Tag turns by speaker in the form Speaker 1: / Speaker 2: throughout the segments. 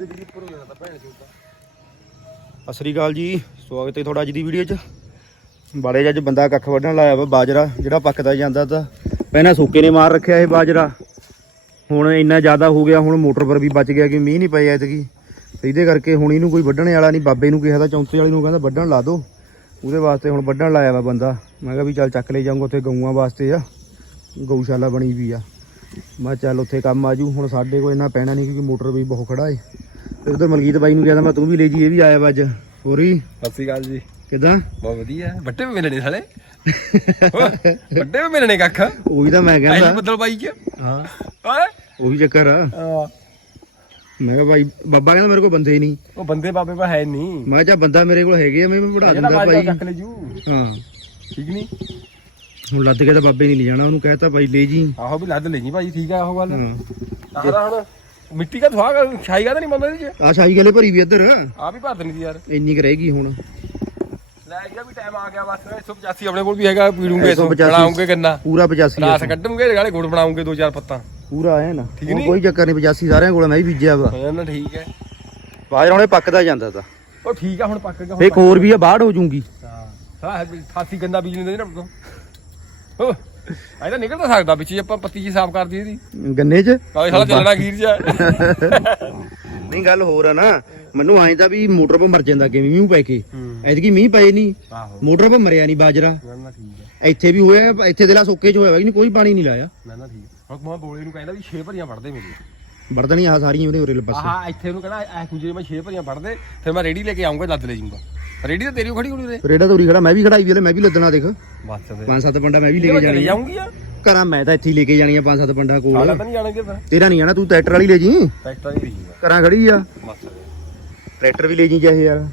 Speaker 1: ਸਤਿ ਸ੍ਰੀ ਅਕਾਲ ਜੀ, ਸਵਾਗਤ ਹੈ ਤੁਹਾਡਾ ਅੱਜ ਦੀ ਵੀਡੀਓ 'ਚ। ਬਾਲੇ ਅੱਜ ਬੰਦਾ ਕੱਖ ਵੱਢਣ ਲਾਇਆ ਵਾ ਬਾਜਰਾ, ਜਿਹੜਾ ਪੱਕਦਾ ਜਾਂਦਾ ਤਾਂ ਪਹਿਲਾਂ ਸੋਕੇ ਨੇ ਮਾਰ ਰੱਖਿਆ ਇਹ ਬਾਜਰਾ। ਹੁਣ ਇੰਨਾ ਜ਼ਿਆਦਾ ਹੋ ਗਿਆ, ਹੁਣ ਮੋਟਰ ਪਰ ਵੀ ਬਚ ਗਿਆ ਕਿ ਮੀਂਹ ਨਹੀਂ ਪਏ ਐਤਕੀ। ਇਹਦੇ ਕਰਕੇ ਹੁਣ ਇਹਨੂੰ ਕੋਈ ਵੱਢਣ ਵਾਲਾ ਨਹੀਂ, ਬਾਬੇ ਨੂੰ ਕਿਹਾ ਤਾਂ ਚੌਂਤੇ ਵਾਲੇ ਨੂੰ ਕਹਿੰਦਾ ਵੱਢਣ ਲਾ ਦੋ। ਉਹਦੇ ਵਾਸਤੇ ਹੁਣ ਵੱਢਣ ਲਾਇਆ ਵਾ ਬੰਦਾ। ਮੈਂ ਕਿਹਾ ਵੀ ਚੱਲ ਚੱਕ ਲੈ ਜਾਊਂਗਾ ਉੱਥੇ ਗਊਆਂ ਵਾਸਤੇ ਆ। ਗਊਸ਼ਾਲਾ ਬਣੀ ਵੀ ਆ। ਮੈਂ ਚੱਲ ਉੱਥੇ ਕੰਮ ਆਜੂ, ਹੁਣ ਸਾਡੇ ਕੋਲ ਇੰਨਾ ਪੈਣਾ ਨਹੀਂ ਕਿਉਂਕਿ ਮੋਟਰ ਵੀ ਬਹੁਤ ਖੜਾ ਏ। ਤੇ ਉਧਰ ਮਲਕੀਤ ਬਾਈ ਨੂੰ ਕਹਿੰਦਾ ਮੈਂ ਤੂੰ ਵੀ ਲੈ ਜੀ ਇਹ ਵੀ ਆਇਆ ਵਾ ਅੱਜ। ਹੋਰੀ
Speaker 2: ਸਤਿ ਸ਼੍ਰੀ ਅਕਾਲ ਜੀ।
Speaker 1: ਕਿਦਾਂ?
Speaker 2: ਬਹੁਤ ਵਧੀਆ। ਵੱਡੇ ਵੀ ਮਿਲਣੇ ਸਾਲੇ। ਵੱਡੇ ਵੀ ਮਿਲਣੇ ਕੱਖ?
Speaker 1: ਉਹੀ ਤਾਂ ਮੈਂ ਕਹਿੰਦਾ।
Speaker 2: ਬੱਦਲ ਬਾਈ ਚ?
Speaker 1: ਹਾਂ।
Speaker 2: ਓਏ
Speaker 1: ਉਹੀ ਚੱਕਰ ਆ। ਮੈਂ ਕਿਹਾ ਭਾਈ ਬਾਬਾ ਕਹਿੰਦਾ ਮੇਰੇ ਕੋਲ ਬੰਦੇ ਹੀ ਨਹੀਂ।
Speaker 2: ਉਹ ਬੰਦੇ ਬਾਬੇ ਪਾ ਹੈ ਨਹੀਂ
Speaker 1: ਮੈਂ ਕਿਹਾ ਬੰਦਾ ਮੇਰੇ ਕੋਲ ਹੈਗੇ ਆ ਮੈਂ
Speaker 2: ਜਿਹੜਾ
Speaker 1: ਦਿੰਦਾ ਭਾਈ
Speaker 2: ਚੱਕ ਲੈ ਜੂ।
Speaker 1: ਹਾਂ।
Speaker 2: ਠੀਕ ਨਹੀਂ
Speaker 1: ਹੁਣ ਲੱਦ ਕੇ ਤਾਂ ਬਾਬੇ ਨਹੀਂ ਜਾਣਾ ਉਹਨੂੰ ਕਹਿਤਾ ਭਾਈ ਲੈ ਜੀ।
Speaker 2: ਆਹੋ ਵੀ ਲੱਦ ਲੈ ਜੀ ਭਾਈ ਠੀਕ ਆ ਉਹ ਗੱਲ।
Speaker 1: ਹਾਂ।
Speaker 2: ਹੁਣ ਮਿੱਟੀ ਦਾ ਕਰ ਛਾਈ ਦਾ ਨਹੀਂ ਬੰਦਾ ਇਹਦੇ ਚ?
Speaker 1: ਆ ਸ਼ਾਹੀ ਗਲੇ ਭਰੀ ਵੀ ਇੱਧਰ।
Speaker 2: ਆ ਵੀ ਭਰ ਦੇਣੀ ਸੀ ਯਾਰ।
Speaker 1: ਇੰਨੀ ਕੁ ਰਹੇਗੀ ਹੁਣ।
Speaker 2: ਲੈ ਗਿਆ ਵੀ ਟਾਈਮ ਆ ਗਿਆ ਬਸ 185 ਆਪਣੇ ਕੋਲ ਵੀ ਹੈਗਾ ਪੀੜੂਗੇ
Speaker 1: 185
Speaker 2: ਬਣਾਉਂਗੇ ਗੰਨਾ
Speaker 1: ਪੂਰਾ 85 ਆ
Speaker 2: ਰਾਸ ਕੱਢੂਗੇ ਨਾਲੇ ਗੁੜ ਬਣਾਉਂਗੇ ਦੋ ਚਾਰ ਪੱਤਾਂ।
Speaker 1: ਪੂਰਾ ਹੈ ਨਾ?
Speaker 2: ਠੀਕ
Speaker 1: ਹੁਣ
Speaker 2: ਨੀ?
Speaker 1: ਕੋਈ ਚੱਕਰ ਨਹੀਂ 85 ਸਾਰਿਆਂ ਕੋਲ ਮੈਂ ਵੀ ਬੀਜਿਆ ਵਾ।
Speaker 2: ਹੋ ਜਾਂਦਾ ਠੀਕ ਹੈ।
Speaker 1: ਬਾਜਰਾ ਹੁਣੇ ਪੱਕਦਾ ਜਾਂਦਾ ਤਾਂ।
Speaker 2: ਉਹ ਠੀਕ ਆ ਹੁਣ ਪੱਕ ਗਿਆ
Speaker 1: ਇੱਕ ਹੋਰ ਵੀ ਆ ਬਾੜ ਹੋ ਜੂਗੀ।
Speaker 2: ਹਾਂ ਸਾਹ ਫਾਸੀ ਗੰਦਾ ਬੀਜ ਲੈਂਦੇ ਨੇ ਰੱਬ ਤੋਂ ਹੋ ਤਾਂ ਨਿਕਲ ਤਾਂ ਸਕਦਾ ਵਿੱਚ ਹੀ ਆਪਾਂ ਪੱਤੀ ਜੀ ਸਾਫ਼ ਕਰਦੀ ਇਹਦੀ।
Speaker 1: ਗੰਨੇ 'ਚ?
Speaker 2: ਕਾਲੇ ਸਾਲਾ ਚੱਲਣਾ ਗੀਰ ਜਾ
Speaker 1: ਨਹੀਂ ਗੱਲ ਹੋਰ ਆ ਨਾ ਮੈਨੂੰ ਐਂ ਤਾਂ ਵੀ ਮੋਟਰ 'ਤੇ ਮਰ ਜਾਂਦਾ ਕਿਵੇਂ ਮੀਂਹ ਪੈ ਕੇ।
Speaker 2: ਹੂੰ।
Speaker 1: ਐਤਕੀ ਮੀਂਹ ਪਏ ਨਹੀਂ
Speaker 2: ਆਹੋ।
Speaker 1: ਮੋਟਰ 'ਤੇ ਮਰਿਆ ਨਹੀਂ ਬਾਜਰਾ।
Speaker 2: ਨਾ ਨਾ ਠੀਕ ਹੈ
Speaker 1: ਇੱਥੇ ਵੀ ਹੋਇਆ ਇੱਥੇ ਦੇ ਲਾ ਸੋਕੇ 'ਚ ਹੋਇਆ ਵਾ ਕਿ ਨਹੀਂ ਕੋਈ ਪਾਣੀ ਨਹੀਂ ਲਾਇਆ।
Speaker 2: ਨਾ ਨਾ ਠੀਕ ਹੁਣ ਮੈਂ ਬੋਲੇ ਨੂੰ ਕਹਿੰਦਾ ਵੀ 6 ਭਰੀਆਂ ਪੜਦੇ ਮੇਰੀ
Speaker 1: ਵਰਦਣੀ ਆ ਸਾਰੀਆਂ ਉਹਦੇ ਉਰੇ ਪਾਸੇ।
Speaker 2: ਆਹਾ ਇੱਥੇ ਨੂੰ ਕਹਿੰਦਾ ਐ ਕੁੰਜੇ ਮੈਂ 6 ਭਰੀਆਂ ਪੜਦੇ ਫਿਰ ਮੈਂ ਰੇੜੀ ਲੈ ਕੇ ਆਉਂਗਾ ਲੱਦ ਲੈ ਜਾਊਂਗਾ ਰੇੜੀ ਤਾਂ ਤੇਰੀ ਓ ਖੜੀ ਹੋਣੀ ਰੇ
Speaker 1: ਰੇੜਾ ਤੋਰੀ ਖੜਾ ਮੈਂ ਵੀ ਖੜਾਈ ਵੀ ਹਲੇ ਮੈਂ ਵੀ ਲੱਦਣਾ ਦੇਖ।
Speaker 2: ਬਸ ਤੇ
Speaker 1: ਪੰਜ ਸੱਤ ਪੰਡਾ ਮੈਂ ਵੀ ਲੈ ਕੇ ਜਾਣੀ ਆ
Speaker 2: ਜਾਊਂਗੀ ਆ।
Speaker 1: ਘਰਾਂ ਮੈਂ ਤਾਂ ਇੱਥੇ ਹੀ ਲੈ ਕੇ ਜਾਣੀ ਆ ਪੰਜ ਸੱਤ ਪੰਡਾ ਕੋਲ।
Speaker 2: ਹਾਲਾ ਤਾਂ ਨਹੀਂ ਜਾਣਗੇ ਫਿਰ।
Speaker 1: ਤੇਰਾ ਨਹੀਂ ਆਣਾ ਤੂੰ ਟਰੈਕਟਰ ਵਾਲੀ ਲੈ ਜੀ।
Speaker 2: ਟਰੈਕਟਰ ਨਹੀਂ ਰਹੀ
Speaker 1: ਘਰਾਂ ਖੜੀ ਆ।
Speaker 2: ਬਸ
Speaker 1: ਟਰੈਕਟਰ ਵੀ ਲੈ ਜੀ ਚਾਹੇ ਯਾਰ।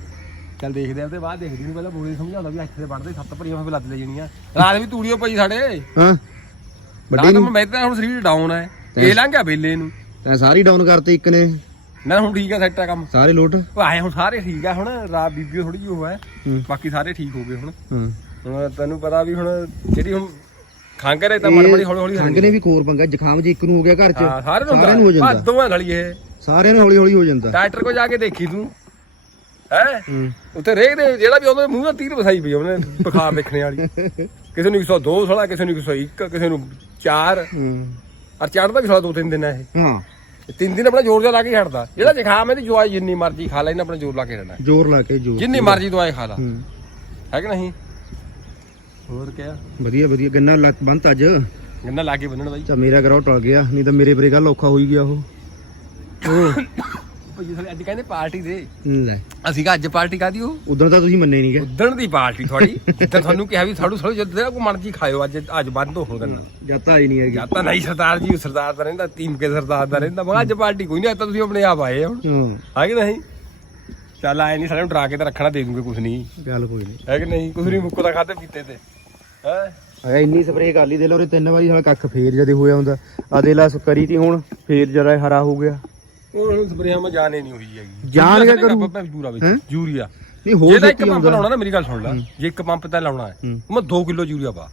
Speaker 2: ਚੱਲ ਦੇਖਦੇ ਆ ਤੇ ਬਾਅਦ ਦੇਖਦੀ ਨੂੰ ਪਹਿਲਾਂ ਬੋਲੇ ਸਮਝਾਉਂਦਾ ਵੀ ਇੱਥੇ ਦੇ ਪੜਦੇ ਸੱਤ ਭਰੀਆਂ ਫਿਰ ਲੱਦ ਲੈ ਜਾਣੀਆਂ। ਰਾਤ ਵੀ ਤੂੜੀਓ ਪਈ ਸਾਡੇ।
Speaker 1: ਹਾਂ। ਵੱਡੀ
Speaker 2: ਰਾਤ
Speaker 1: ਨੂੰ।
Speaker 2: ਨੂੰ ਮੈਂ ਤਾਂ ਹੁਣ ਸਰੀਰ ਡਾਊਨ ਹੈ ਇਹ ਲੰਘ ਗਿਆ ਵੇਲੇ ਨੂੰ।
Speaker 1: ਤੈਂ ਸਾਰੀ ਡਾਊਨ ਕਰਤੇ ਇੱਕ ਨੇ।
Speaker 2: ਨਾ ਹੁਣ ਠੀਕ ਆ ਸੈੱਟ ਆ ਕੰਮ।
Speaker 1: ਸਾਰੇ ਲੋਟ?
Speaker 2: ਉਹ ਆਏ ਹੁਣ ਸਾਰੇ ਠੀਕ ਆ ਹੁਣ ਰਾਤ ਬੀਬੀ ਥੋੜੀ ਜਿਹੀ ਹੋਇਆ
Speaker 1: ਹੂੰ।
Speaker 2: ਬਾਕੀ ਸਾਰੇ ਠੀਕ ਹੋ ਗਏ ਹੁਣ।
Speaker 1: ਹਾਂ।
Speaker 2: ਹੁਣ ਤੈਨੂੰ ਪਤਾ ਵੀ ਹੁਣ ਜਿਹੜੀ ਹੁਣ ਖੰਗ ਰਹੇ ਤਾਂ ਮੜੀ ਮੜੀ ਹੌਲੀ ਹੌਲੀ
Speaker 1: ਸੰਗ ਨੇ ਵੀ ਕੋਰ ਪੰਗਾ ਜ਼ੁਕਾਮ ਜੇ ਇੱਕ ਨੂੰ ਹੋ ਗਿਆ ਘਰ 'ਚ
Speaker 2: ਹਾਂ ਸਾਰੇ ਨੂੰ
Speaker 1: ਸਾਰਿਆਂ ਨੂੰ ਹੋ ਜਾਂਦਾ।
Speaker 2: ਦੋਵਾਂ ਨਾਲ ਹੀ ਇਹ।
Speaker 1: ਸਾਰਿਆਂ ਨੂੰ ਹੌਲੀ ਹੌਲੀ ਹੋ ਜਾਂਦਾ।
Speaker 2: ਡਾਕਟਰ ਕੋ ਜਾ ਕੇ ਦੇਖੀ ਤੂੰ। ਹੈ?
Speaker 1: ਹੂੰ।
Speaker 2: ਉੱਥੇ ਰੇਹ ਦੇ ਜਿਹੜਾ ਵੀ ਉਹਦੇ ਮੂੰਹ ਨਾਲ ਤੀਰ ਵਸਾਈ ਪਈ ਉਹਨੇ ਬੁਖਾਰ ਦੇਖਣੇ ਵਾਲੀ। ਕਿਸੇ ਨੂੰ 102 ਸਾਲਾ ਕਿਸੇ ਨੂੰ 101 ਕਿਸੇ ਨੂੰ 4
Speaker 1: ਹੂੰ।
Speaker 2: ਔਰ ਚੜਦਾ ਵੀ ਸਾਲਾ ਦੋ ਤਿੰਨ ਦਿਨ ਹੈ ਇਹ।
Speaker 1: ਹਾਂ।
Speaker 2: ਤਿੰਨ ਦਿਨ ਆਪਣਾ ਜ਼ੋਰ ਜਿਹਾ ਲਾ ਕੇ ਛੱਡਦਾ ਜਿਹੜਾ ਜ਼ੁਕਾਮ ਇਹਦੀ ਦਵਾਈ ਜਿੰਨੀ ਮਰਜ਼ੀ ਖਾ ਲੈ ਇਹਨੇ ਆਪਣਾ ਜ਼ੋਰ ਲਾ ਕੇ ਰਹਿਣਾ
Speaker 1: ਜ਼ੋਰ ਲਾ ਕੇ ਜ਼ੋਰ।
Speaker 2: ਜਿੰਨੀ ਮਰਜ਼ੀ ਦਵਾਈ ਖਾ ਲਾ।
Speaker 1: ਹੂੰ।
Speaker 2: ਹੈ ਕਿ ਨਹੀਂ? ਹੋਰ ਕਿਆ?
Speaker 1: ਵਧੀਆ ਵਧੀਆ। ਗੰਨਾ ਲੱਤ ਬੰਤ ਅੱਜ।
Speaker 2: ਗੰਨਾ ਲਾ ਕੇ ਬੰਨਣ ਬਾਈ।
Speaker 1: ਚਾ ਮੇਰਾ ਗਰਾਉ ਟਲ ਗਿਆ ਨਹੀਂ ਤਾਂ ਮੇਰੇ ਬਰੇ ਗੱਲ ਔਖਾ ਹੋਈ ਗਿਆ ਉਹ। ਉਹ
Speaker 2: ਭਾਈ ਸਾਲੇ ਅੱਜ ਕਹਿੰਦੇ ਪਾਰਟੀ ਦੇ।
Speaker 1: ਲੈ।
Speaker 2: ਅਸੀਂ ਕਾ ਅੱਜ ਪਾਰਟੀ ਕਾਦੀ ਉਹ?
Speaker 1: ਉਦੋਂ ਤਾਂ ਤੁਸੀਂ ਮੰਨੇ ਨਹੀਂ ਗਏ
Speaker 2: ਉਦਣ ਦੀ ਪਾਰਟੀ ਤੁਹਾਡੀ। ਜਿੱਦਾਂ ਤੁਹਾਨੂੰ ਕਿਹਾ ਵੀ ਸਾਡੂ ਸਾਡੂ ਜਦੋਂ ਕੋ ਮਰਜ਼ੀ ਖਾਇਓ ਅੱਜ ਅੱਜ ਬੰਦ ਹੋ ਗੰਨਾ
Speaker 1: ਜਾਂ ਤਾਂ ਆਈ ਨਹੀਂ ਹੈਗੀ।
Speaker 2: ਜਾਂ ਤਾਂ ਨਹੀਂ ਸਰਦਾਰ ਜੀ ਸਰਦਾਰ ਦਾ ਰਹਿੰਦਾ ਟੀਮ ਕੇ ਸਰਦਾਰ ਦਾ ਰਹਿੰਦਾ। ਮੈਂ ਕਿਹਾ ਅੱਜ ਪਾਰਟੀ ਕੋਈ ਨਹੀਂ ਅੱਜ ਤਾਂ ਤੁਸੀਂ ਆਪਣੇ ਆਪ ਆਏ ਹੁਣ।
Speaker 1: ਹਾਂ।
Speaker 2: ਹੈ ਕਿ ਨਹੀਂ? ਚੱਲ ਆਏ ਨਹੀਂ ਸਾਰੇ ਨੂੰ ਡਰਾ ਕੇ ਤਾਂ ਰੱਖਣਾ ਦੇ ਦੂੰਗੇ ਕੁਝ ਨਹੀਂ
Speaker 1: ਗੱਲ ਕੋਈ ਨਹੀਂ
Speaker 2: ਹੈ ਕਿ ਨਹੀਂ? ਕੁਝ ਨਹੀਂ ਮੁੱਕਦਾ ਖਾਦੇ ਪੀਤੇ ਤੇ। ਹੈ?
Speaker 1: ਆ ਇੰਨੀ ਸਪਰੇਅ ਕਰ ਲਈ ਦੇ ਲੋ ਉਹਦੇ ਤਿੰਨ ਵਾਰੀ ਸਾਲਾ ਕੱਖ ਫੇਰ ਜਦੇ ਹੋਇਆ ਹੁੰਦਾ। ਆ ਦੇ ਲਾ ਕਰੀ ਤੀ ਹੁਣ ਫੇਰ ਜਰਾ ਹਰਾ ਹੋ ਗਿਆ।
Speaker 2: ਉਹ ਹੁਣ ਸਪਰੇਆਂ ਮੈਂ ਜਾਣੇ ਨਹੀਂ ਹੋਈ ਹੈਗੀ।
Speaker 1: ਜਾਣ ਕੇ ਕਰੂ?
Speaker 2: ਜੂਰਾ ਵਿੱਚ?
Speaker 1: ਹੈਂ?
Speaker 2: ਯੂਰੀਆ
Speaker 1: ਨਹੀਂ ਹੋਰ
Speaker 2: ਜੇ ਤਾਂ ਇੱਕ
Speaker 1: ਛੇਤੀ
Speaker 2: ਪੰਪ
Speaker 1: ਆਉਂਦਾ
Speaker 2: ਲਾਉਣਾ ਨਾ ਮੇਰੀ ਗੱਲ ਸੁਣ ਲੈ। ਜੇ ਇੱਕ ਪੰਪ ਤਾਂ ਲਾਉਣਾ ਹੈ
Speaker 1: ਹੂੰ।
Speaker 2: ਮੈਂ 2 ਕਿਲੋ ਯੂਰੀਆ ਪਾ।